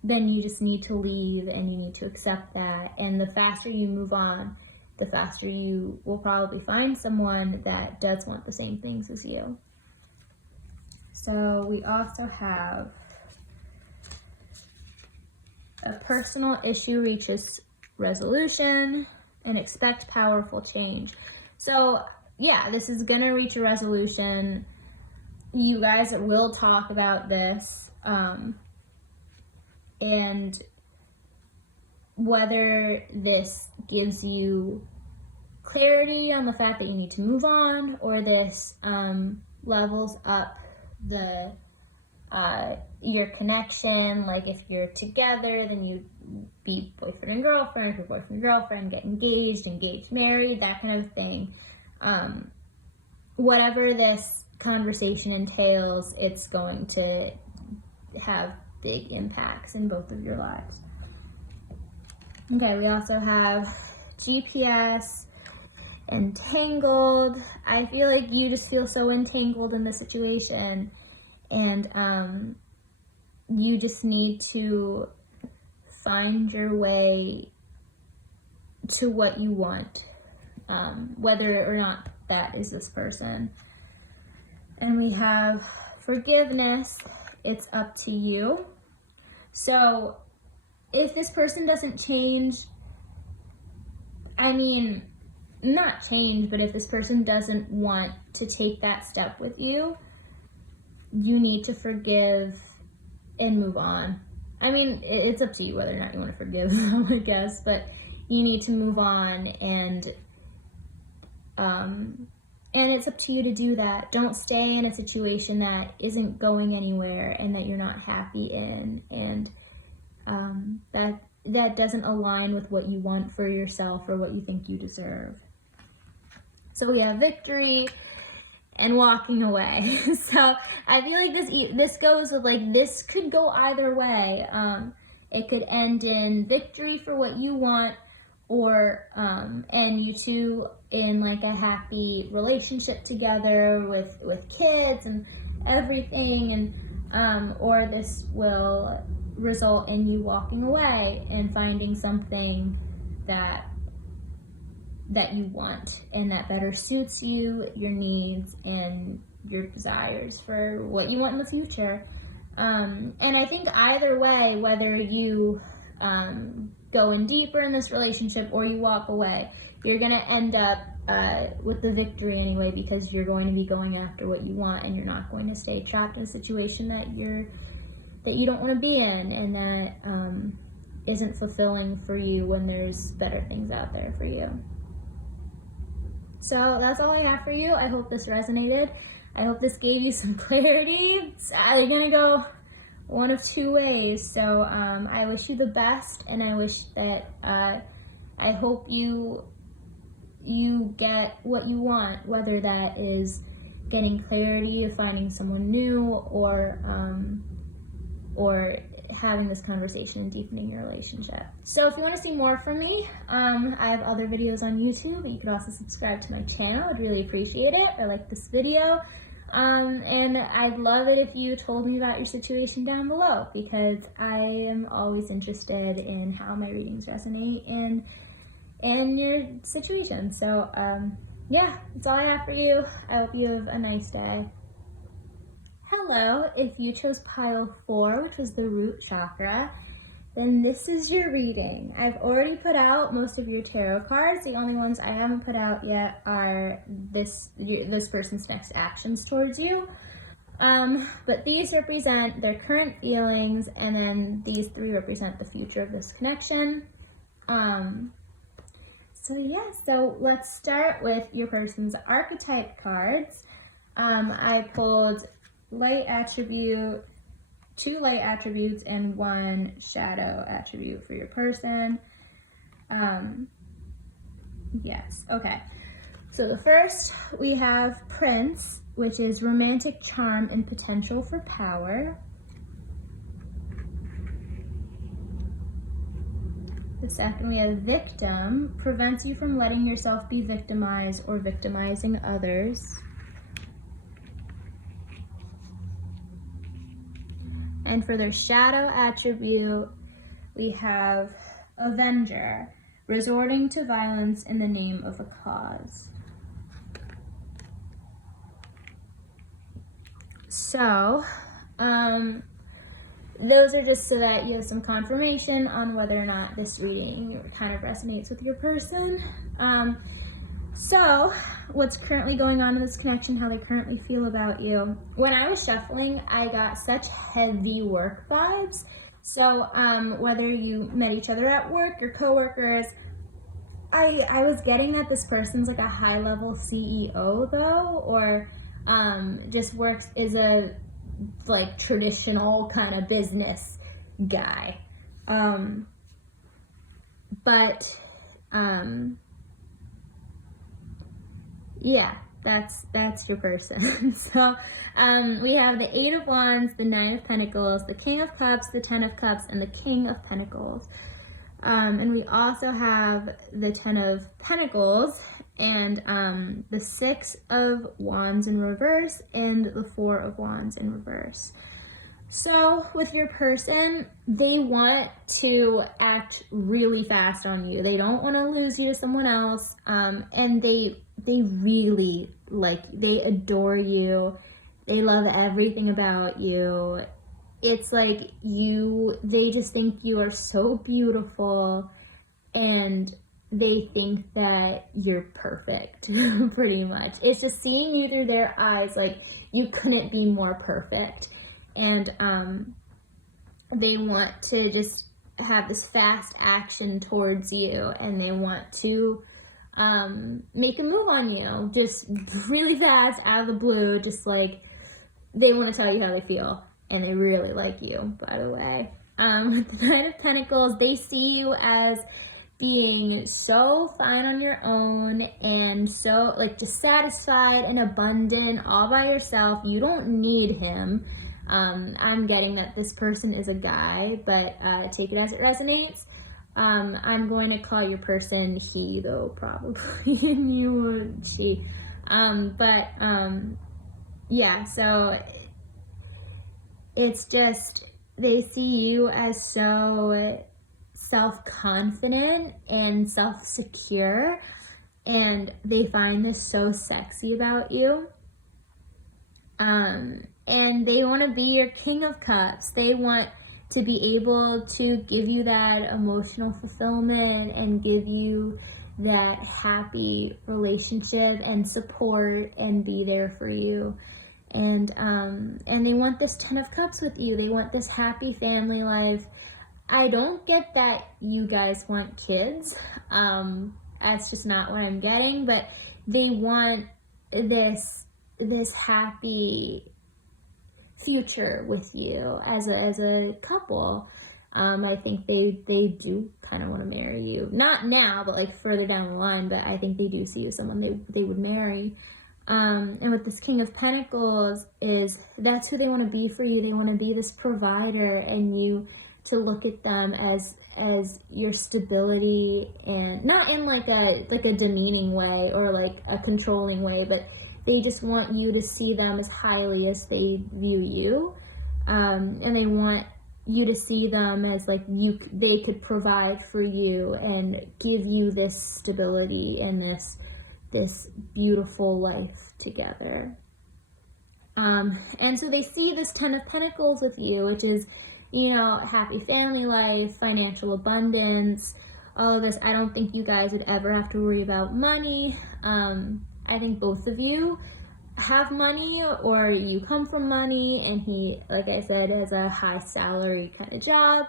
you just need to leave, and you need to accept that. And the faster you move on, the faster you will probably find someone that does want the same things as you. So we also have a personal issue reaches resolution, and expect powerful change. So yeah, this is gonna reach a resolution. You guys will talk about this, and whether this gives you clarity on the fact that you need to move on, or this levels up the your connection. Like if you're together, then you be boyfriend and girlfriend. If you're boyfriend and girlfriend, get engaged, married, that kind of thing. Whatever this conversation entails, it's going to have big impacts in both of your lives. Okay, we also have GPS, entangled. I feel like you just feel so entangled in the situation, and you just need to find your way to what you want, whether or not that is this person. And we have forgiveness. It's up to you. So if this person doesn't change, I mean, not change, but if this person doesn't want to take that step with you, you need to forgive and move on. I mean, it's up to you whether or not you want to forgive them, I guess, but you need to move on, and it's up to you to do that. Don't stay in a situation that isn't going anywhere and that you're not happy in, and that doesn't align with what you want for yourself or what you think you deserve. So we have victory and walking away. So I feel like this goes with, like, this could go either way. It could end in victory for what you want, or and you two in like a happy relationship together with kids and everything, and or this will result in you walking away and finding something that you want and that better suits you, your needs, and your desires for what you want in the future. And I think either way, whether you go in deeper in this relationship or you walk away, you're going to end up with the victory anyway, because you're going to be going after what you want, and you're not going to stay trapped in a situation that you don't want to be in, and that isn't fulfilling for you when there's better things out there for you. So that's all I have for you. I hope this resonated. I hope this gave you some clarity. It's either going to go one of two ways. So I wish you the best, and I wish that I hope you get what you want, whether that is getting clarity of finding someone new, or having this conversation and deepening your relationship. So if you want to see more from me, I have other videos on YouTube, but you could also subscribe to my channel. I'd really appreciate it. I like this video. And I'd love it if you told me about your situation down below, because I am always interested in how my readings resonate and your situation. So yeah, that's all I have for you. I hope you have a nice day. Hello, if you chose pile 4, which was the root chakra, then this is your reading. I've already put out most of your tarot cards. The only ones I haven't put out yet are this person's next actions towards you. But these represent their current feelings, and then these 3 represent the future of this connection. So yeah, so let's start with your person's archetype cards. I pulled light attribute, 2 light attributes, and 1 shadow attribute for your person. Yes, okay. So the first, we have Prince, which is romantic charm and potential for power. The second, we have Victim, prevents you from letting yourself be victimized or victimizing others. And for their shadow attribute, we have Avenger, resorting to violence in the name of a cause. So, those are just so that you have some confirmation on whether or not this reading kind of resonates with your person. So, what's currently going on in this connection, how they currently feel about you. When I was shuffling, I got such heavy work vibes. So, whether you met each other at work or coworkers, I was getting that this person's like a high-level CEO though, or just works, is a like traditional kind of business guy. Yeah, that's your person. So we have the Eight of Wands, the Nine of Pentacles, the King of Cups, the Ten of Cups, and the King of Pentacles. And we also have the Ten of Pentacles and the Six of Wands in reverse and the Four of Wands in reverse. So with your person, they want to act really fast on you. They don't want to lose you to someone else. And they really they adore you. They love everything about you. It's like they just think you are so beautiful, and they think that you're perfect, pretty much. It's just seeing you through their eyes, like you couldn't be more perfect. And they want to just have this fast action towards you, and they want to make a move on you, just really fast, out of the blue, just like they want to tell you how they feel, and they really like you, by the way. With the Nine of Pentacles, they see you as being so fine on your own and so like just satisfied and abundant all by yourself. You don't need him. I'm getting that this person is a guy, but take it as it resonates. I'm going to call your person he, though, probably, and you would she. Yeah, so it's just, they see you as so self-confident and self-secure, and they find this so sexy about you. And they want to be your King of Cups. They want to be able to give you that emotional fulfillment and give you that happy relationship and support and be there for you. And they want this Ten of Cups with you. They want this happy family life. I don't get that you guys want kids. That's just not what I'm getting, but they want this happy future with you as a couple. I think they do kind of want to marry you. Not now, but like further down the line, but I think they do see you as someone they would marry. And with this King of Pentacles, that's who they want to be for you. They want to be this provider, and you to look at them as your stability, and not in like a demeaning way or like a controlling way, but they just want you to see them as highly as they view you. And they want you to see them as like they could provide for you and give you this stability and this beautiful life together. And so they see this Ten of Pentacles with you, which is, happy family life, financial abundance, all of this. I don't think you guys would ever have to worry about money. I think both of you have money, or you come from money, and he, like I said, has a high salary kind of job.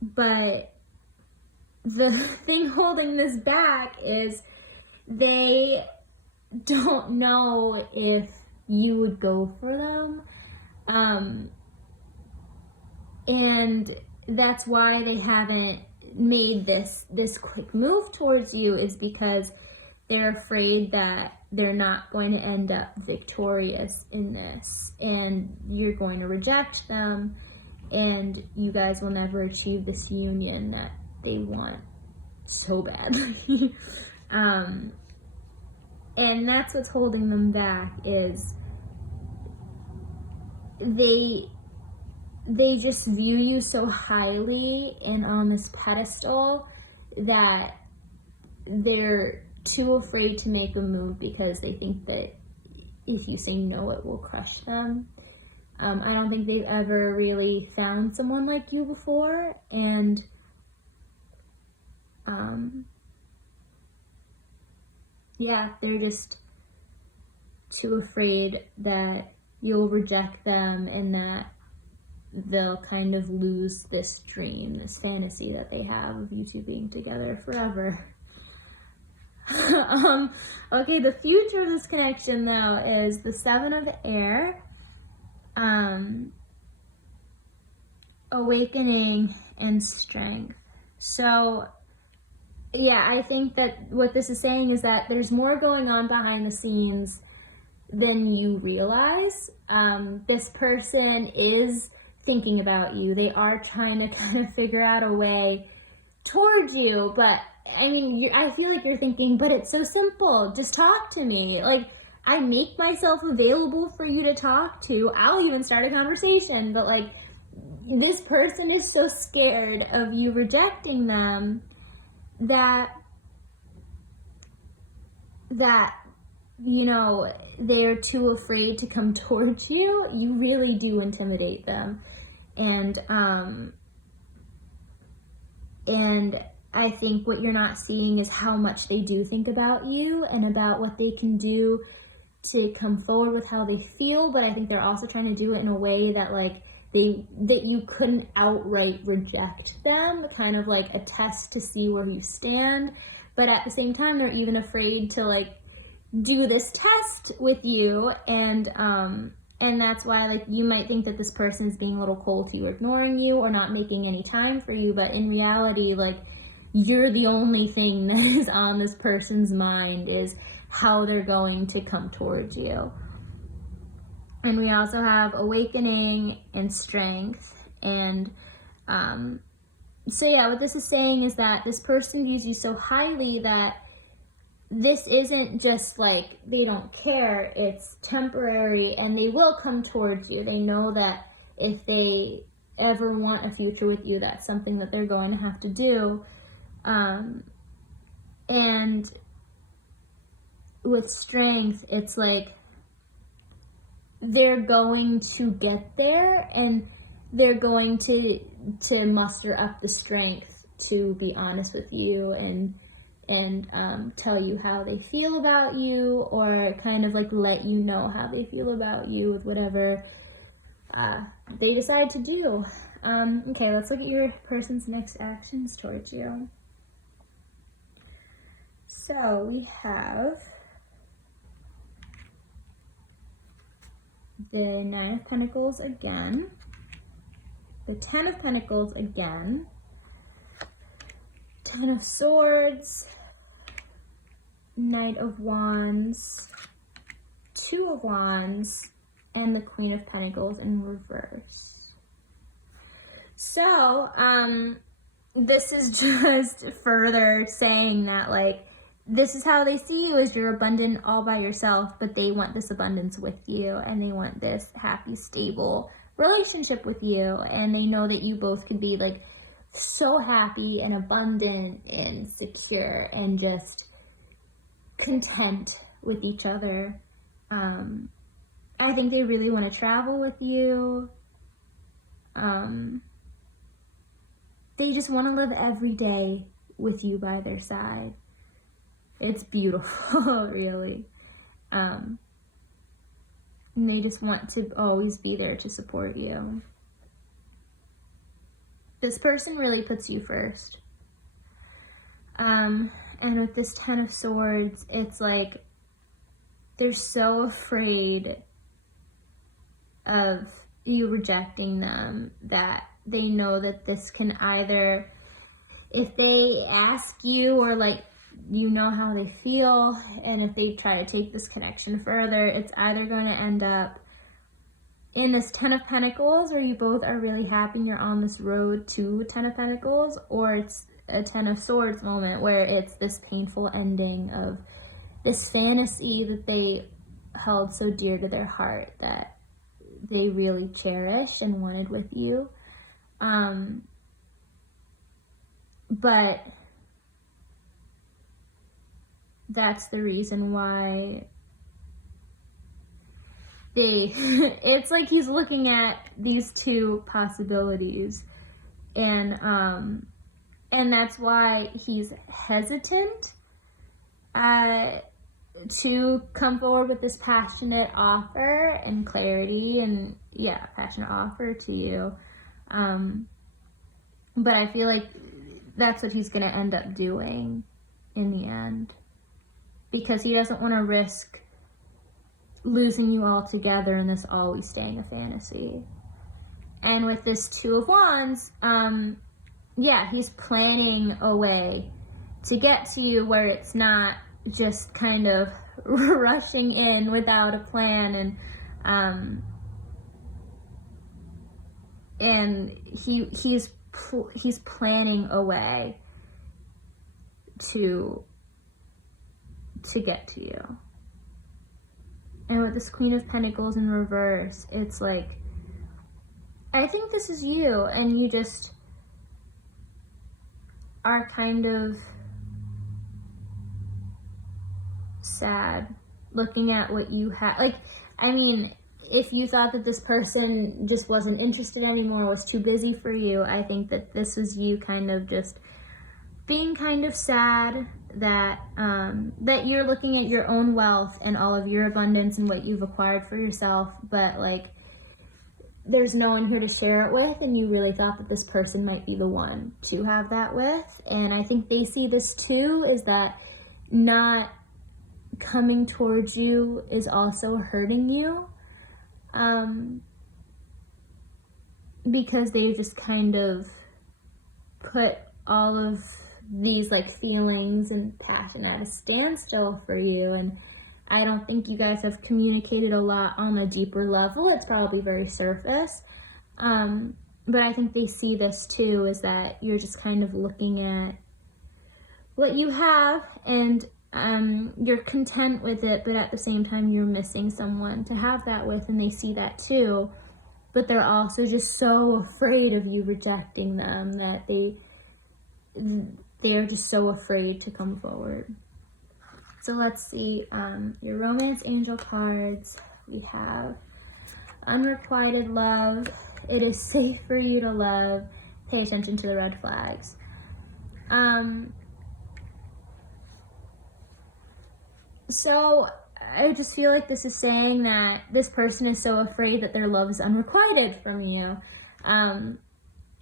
But the thing holding this back is they don't know if you would go for them. And that's why they haven't made this quick move towards you, is because they're afraid that they're not going to end up victorious in this, and you're going to reject them, and you guys will never achieve this union that they want so badly. And that's what's holding them back, is they just view you so highly and on this pedestal that they're too afraid to make a move, because they think that if you say no, it will crush them. I don't think they've ever really found someone like you before, and yeah, they're just too afraid that you'll reject them and that they'll kind of lose this dream, this fantasy that they have of you two being together forever. Okay, the future of this connection, though, is the Seven of Air, awakening and strength. So yeah, I think that what this is saying is that there's more going on behind the scenes than you realize. This person is thinking about you. They are trying to kind of figure out a way towards you, but I mean, I feel like you're thinking, but it's so simple. Just talk to me. Like, I make myself available for you to talk to. I'll even start a conversation, but like, this person is so scared of you rejecting them that you know, they're too afraid to come towards you. You really do intimidate them. And I think what you're not seeing is how much they do think about you and about what they can do to come forward with how they feel. But I think they're also trying to do it in a way that like that you couldn't outright reject them, kind of like a test to see where you stand. But at the same time, they're even afraid to like do this test with you, and that's why like you might think that this person is being a little cold to you, ignoring you, or not making any time for you, but in reality, like, you're the only thing that is on this person's mind is how they're going to come towards you. And we also have awakening and strength. And so yeah, what this is saying is that this person views you so highly that this isn't just like they don't care, it's temporary, and they will come towards you. They know that if they ever want a future with you, that's something that they're going to have to do. And with strength, it's like they're going to get there, and they're going to muster up the strength to be honest with you and tell you how they feel about you, or kind of like let you know how they feel about you with whatever they decide to do. Okay, let's look at your person's next actions towards you. So we have the 9 of Pentacles again, the 10 of Pentacles again, 10 of Swords, Knight of Wands, 2 of Wands, and the Queen of Pentacles in reverse. So, this is just further saying that, like, this is how they see you, as you're abundant all by yourself, but they want this abundance with you, and they want this happy, stable relationship with you, and they know that you both could be, like, so happy and abundant and secure and just content with each other. I think they really want to travel with you. They just want to live every day with you by their side. It's beautiful, really. And they just want to always be there to support you. This person really puts you first. And with this 10 of Swords, it's like they're so afraid of you rejecting them that they know that this can either, if they ask you or like you know how they feel, and if they try to take this connection further, it's either going to end up in this 10 of Pentacles where you both are really happy and you're on this road to 10 of Pentacles, or it's a 10 of Swords moment where it's this painful ending of this fantasy that they held so dear to their heart that they really cherished and wanted with you. But that's the reason why it's like he's looking at these two possibilities, and that's why he's hesitant to come forward with this passionate offer and clarity, and passionate offer to you. But I feel like that's what he's going to end up doing in the end, because he doesn't want to risk losing you altogether and this always staying a fantasy. And with this Two of Wands, yeah, he's planning a way to get to you where it's not just kind of rushing in without a plan, and he's planning a way to get to you. And with this Queen of Pentacles in reverse, it's like, I think this is you, and you just are kind of sad looking at what you have. Like, I mean, if you thought that this person just wasn't interested anymore, was too busy for you, I think that this was you kind of just being kind of sad that that you're looking at your own wealth and all of your abundance and what you've acquired for yourself, but like there's no one here to share it with, and you really thought that this person might be the one to have that with. And I think they see this too, is that not coming towards you is also hurting you, because they just kind of put all of these like feelings and passion at a standstill for you. And I don't think you guys have communicated a lot on a deeper level. It's probably very surface, but I think they see this too, is that you're just kind of looking at what you have, and you're content with it, but at the same time you're missing someone to have that with, and they see that too, but they're also just so afraid of you rejecting them that they're just so afraid to come forward. So let's see, your romance angel cards. We have unrequited love. It is safe for you to love. Pay attention to the red flags. So I just feel like this is saying that this person is so afraid that their love is unrequited from you.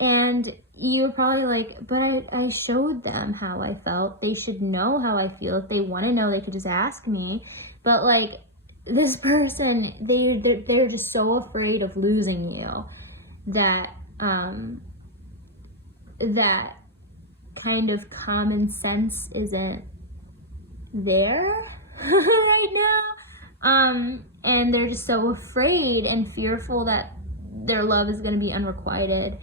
And you were probably like, but I showed them how I felt. They should know how I feel. If they want to know, they could just ask me. But like this person, they're just so afraid of losing you that that kind of common sense isn't there right now. And they're just so afraid and fearful that their love is going to be unrequited,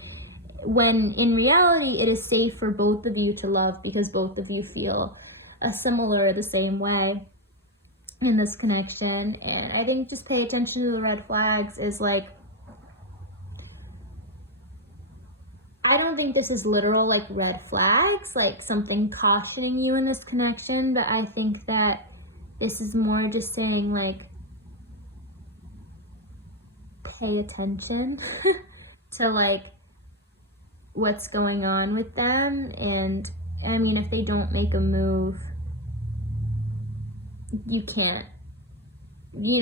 when in reality it is safe for both of you to love, because both of you feel the same way in this connection. And I think just pay attention to the red flags is like, I don't think this is literal like red flags, like something cautioning you in this connection, but I think that this is more just saying like, pay attention to like what's going on with them. And I mean, if they don't make a move, you can't, you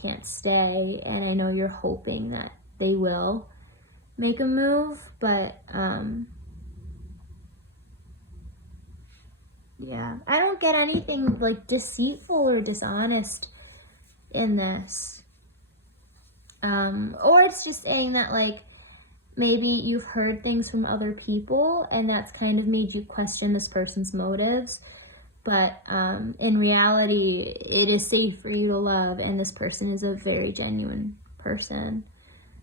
can't stay. And I know you're hoping that they will make a move, but yeah, I don't get anything like deceitful or dishonest in this. Or it's just saying that like maybe you've heard things from other people and that's kind of made you question this person's motives, but in reality it is safe for you to love, and this person is a very genuine person,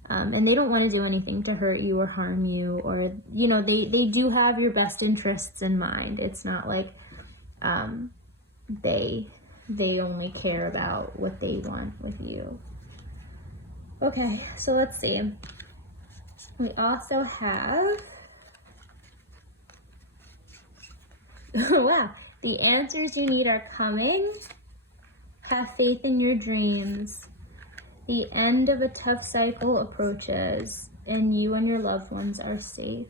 and they don't want to do anything to hurt you or harm you, or they do have your best interests in mind. It's not like they only care about what they want with you. Okay, so let's see. We also have, wow, the answers you need are coming. Have faith in your dreams. The end of a tough cycle approaches, and you and your loved ones are safe.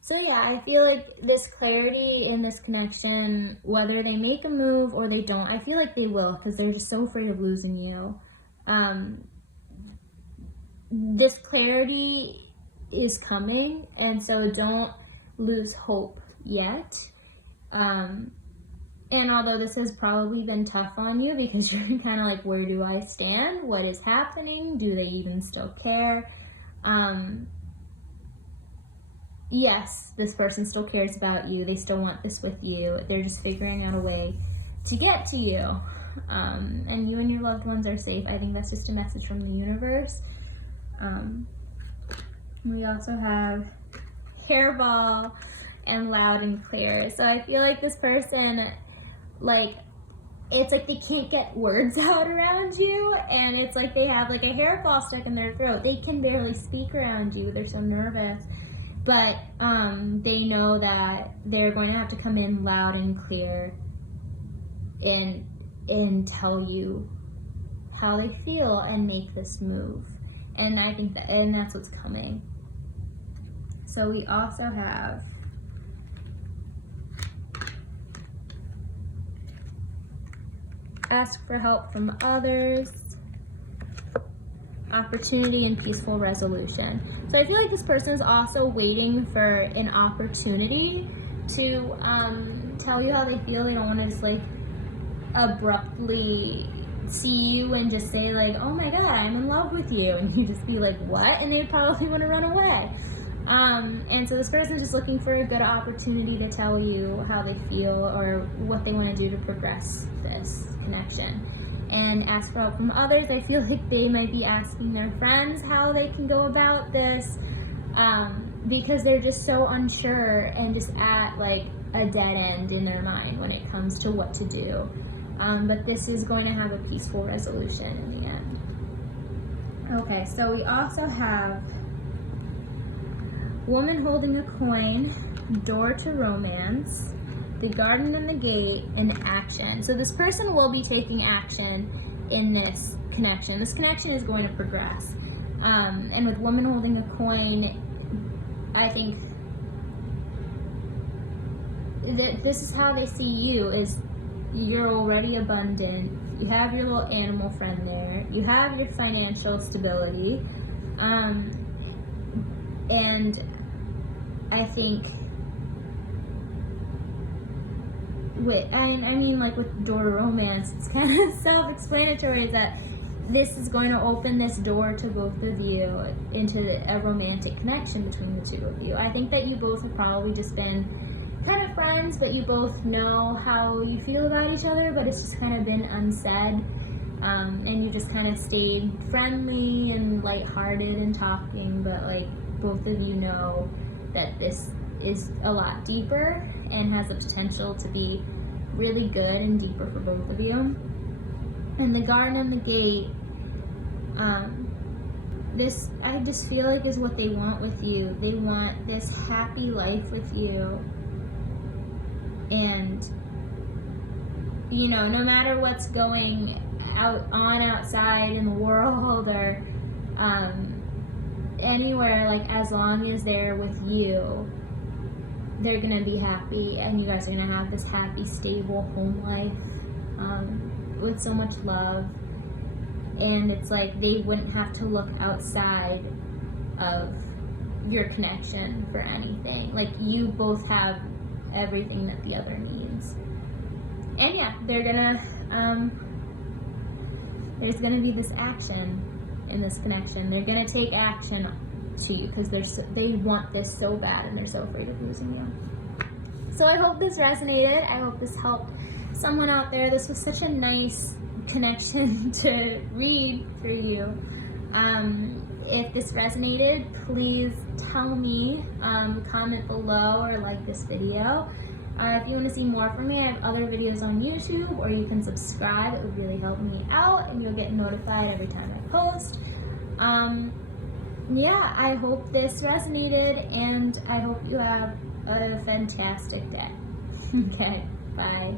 So yeah, I feel like this clarity in this connection, whether they make a move or they don't, I feel like they will, because they're just so afraid of losing you. This clarity is coming, and so don't lose hope yet. And And although this has probably been tough on you because you're kind of like, where do I stand? What is happening? Do they even still care? Yes, this person still cares about you. They still want this with you. They're just figuring out a way to get to you. And you and your loved ones are safe. I think that's just a message from the universe. We also have hairball and loud and clear. So I feel like this person, like, it's like they can't get words out around you, and it's like they have like a hairball stuck in their throat. They can barely speak around you. They're so nervous. But they know that they're going to have to come in loud and clear and tell you how they feel and make this move. And I think that's what's coming. So we also have ask for help from others, opportunity, and peaceful resolution. So I feel like this person is also waiting for an opportunity to tell you how they feel. They don't want to just like abruptly see you and just say like, oh my god, I'm in love with you, and you just be like, what? And they probably want to run away. And so this person is just looking for a good opportunity to tell you how they feel or what they want to do to progress this connection. And ask for help from others. I feel like they might be asking their friends how they can go about this, because they're just so unsure and just at like a dead end in their mind when it comes to what to do. But this is going to have a peaceful resolution in the end. Okay, so we also have woman holding a coin, door to romance, the garden and the gate, and action. So this person will be taking action in this connection. This connection is going to progress. And with woman holding a coin, I think that this is how they see you, is you're already abundant. You have your little animal friend there. You have your financial stability. And I think with door to romance, it's kind of self-explanatory that this is going to open this door to both of you into a romantic connection between the two of you. I think that you both have probably just been kind of friends, but you both know how you feel about each other, but it's just kind of been unsaid. And you just kind of stayed friendly and lighthearted and talking, but like both of you know that this is a lot deeper and has the potential to be really good and deeper for both of you. And the garden and the gate, this I just feel like is what they want with you. They want this happy life with you. And you know, no matter what's going outside in the world or anywhere, like as long as they're with you, they're gonna be happy, and you guys are gonna have this happy, stable home life with so much love. And it's like they wouldn't have to look outside of your connection for anything. Like you both have everything that the other needs. And yeah, they're gonna there's gonna be this action in this connection. They're gonna take action to you because they want this so bad and they're so afraid of losing you. So I hope this resonated. I hope this helped someone out there. This was such a nice connection to read for you. If this resonated, please tell me, comment below or like this video. If you want to see more from me, I have other videos on YouTube, or you can subscribe. It would really help me out and you'll get notified every time I post. Yeah, I hope this resonated, and I hope you have a fantastic day. Okay, bye.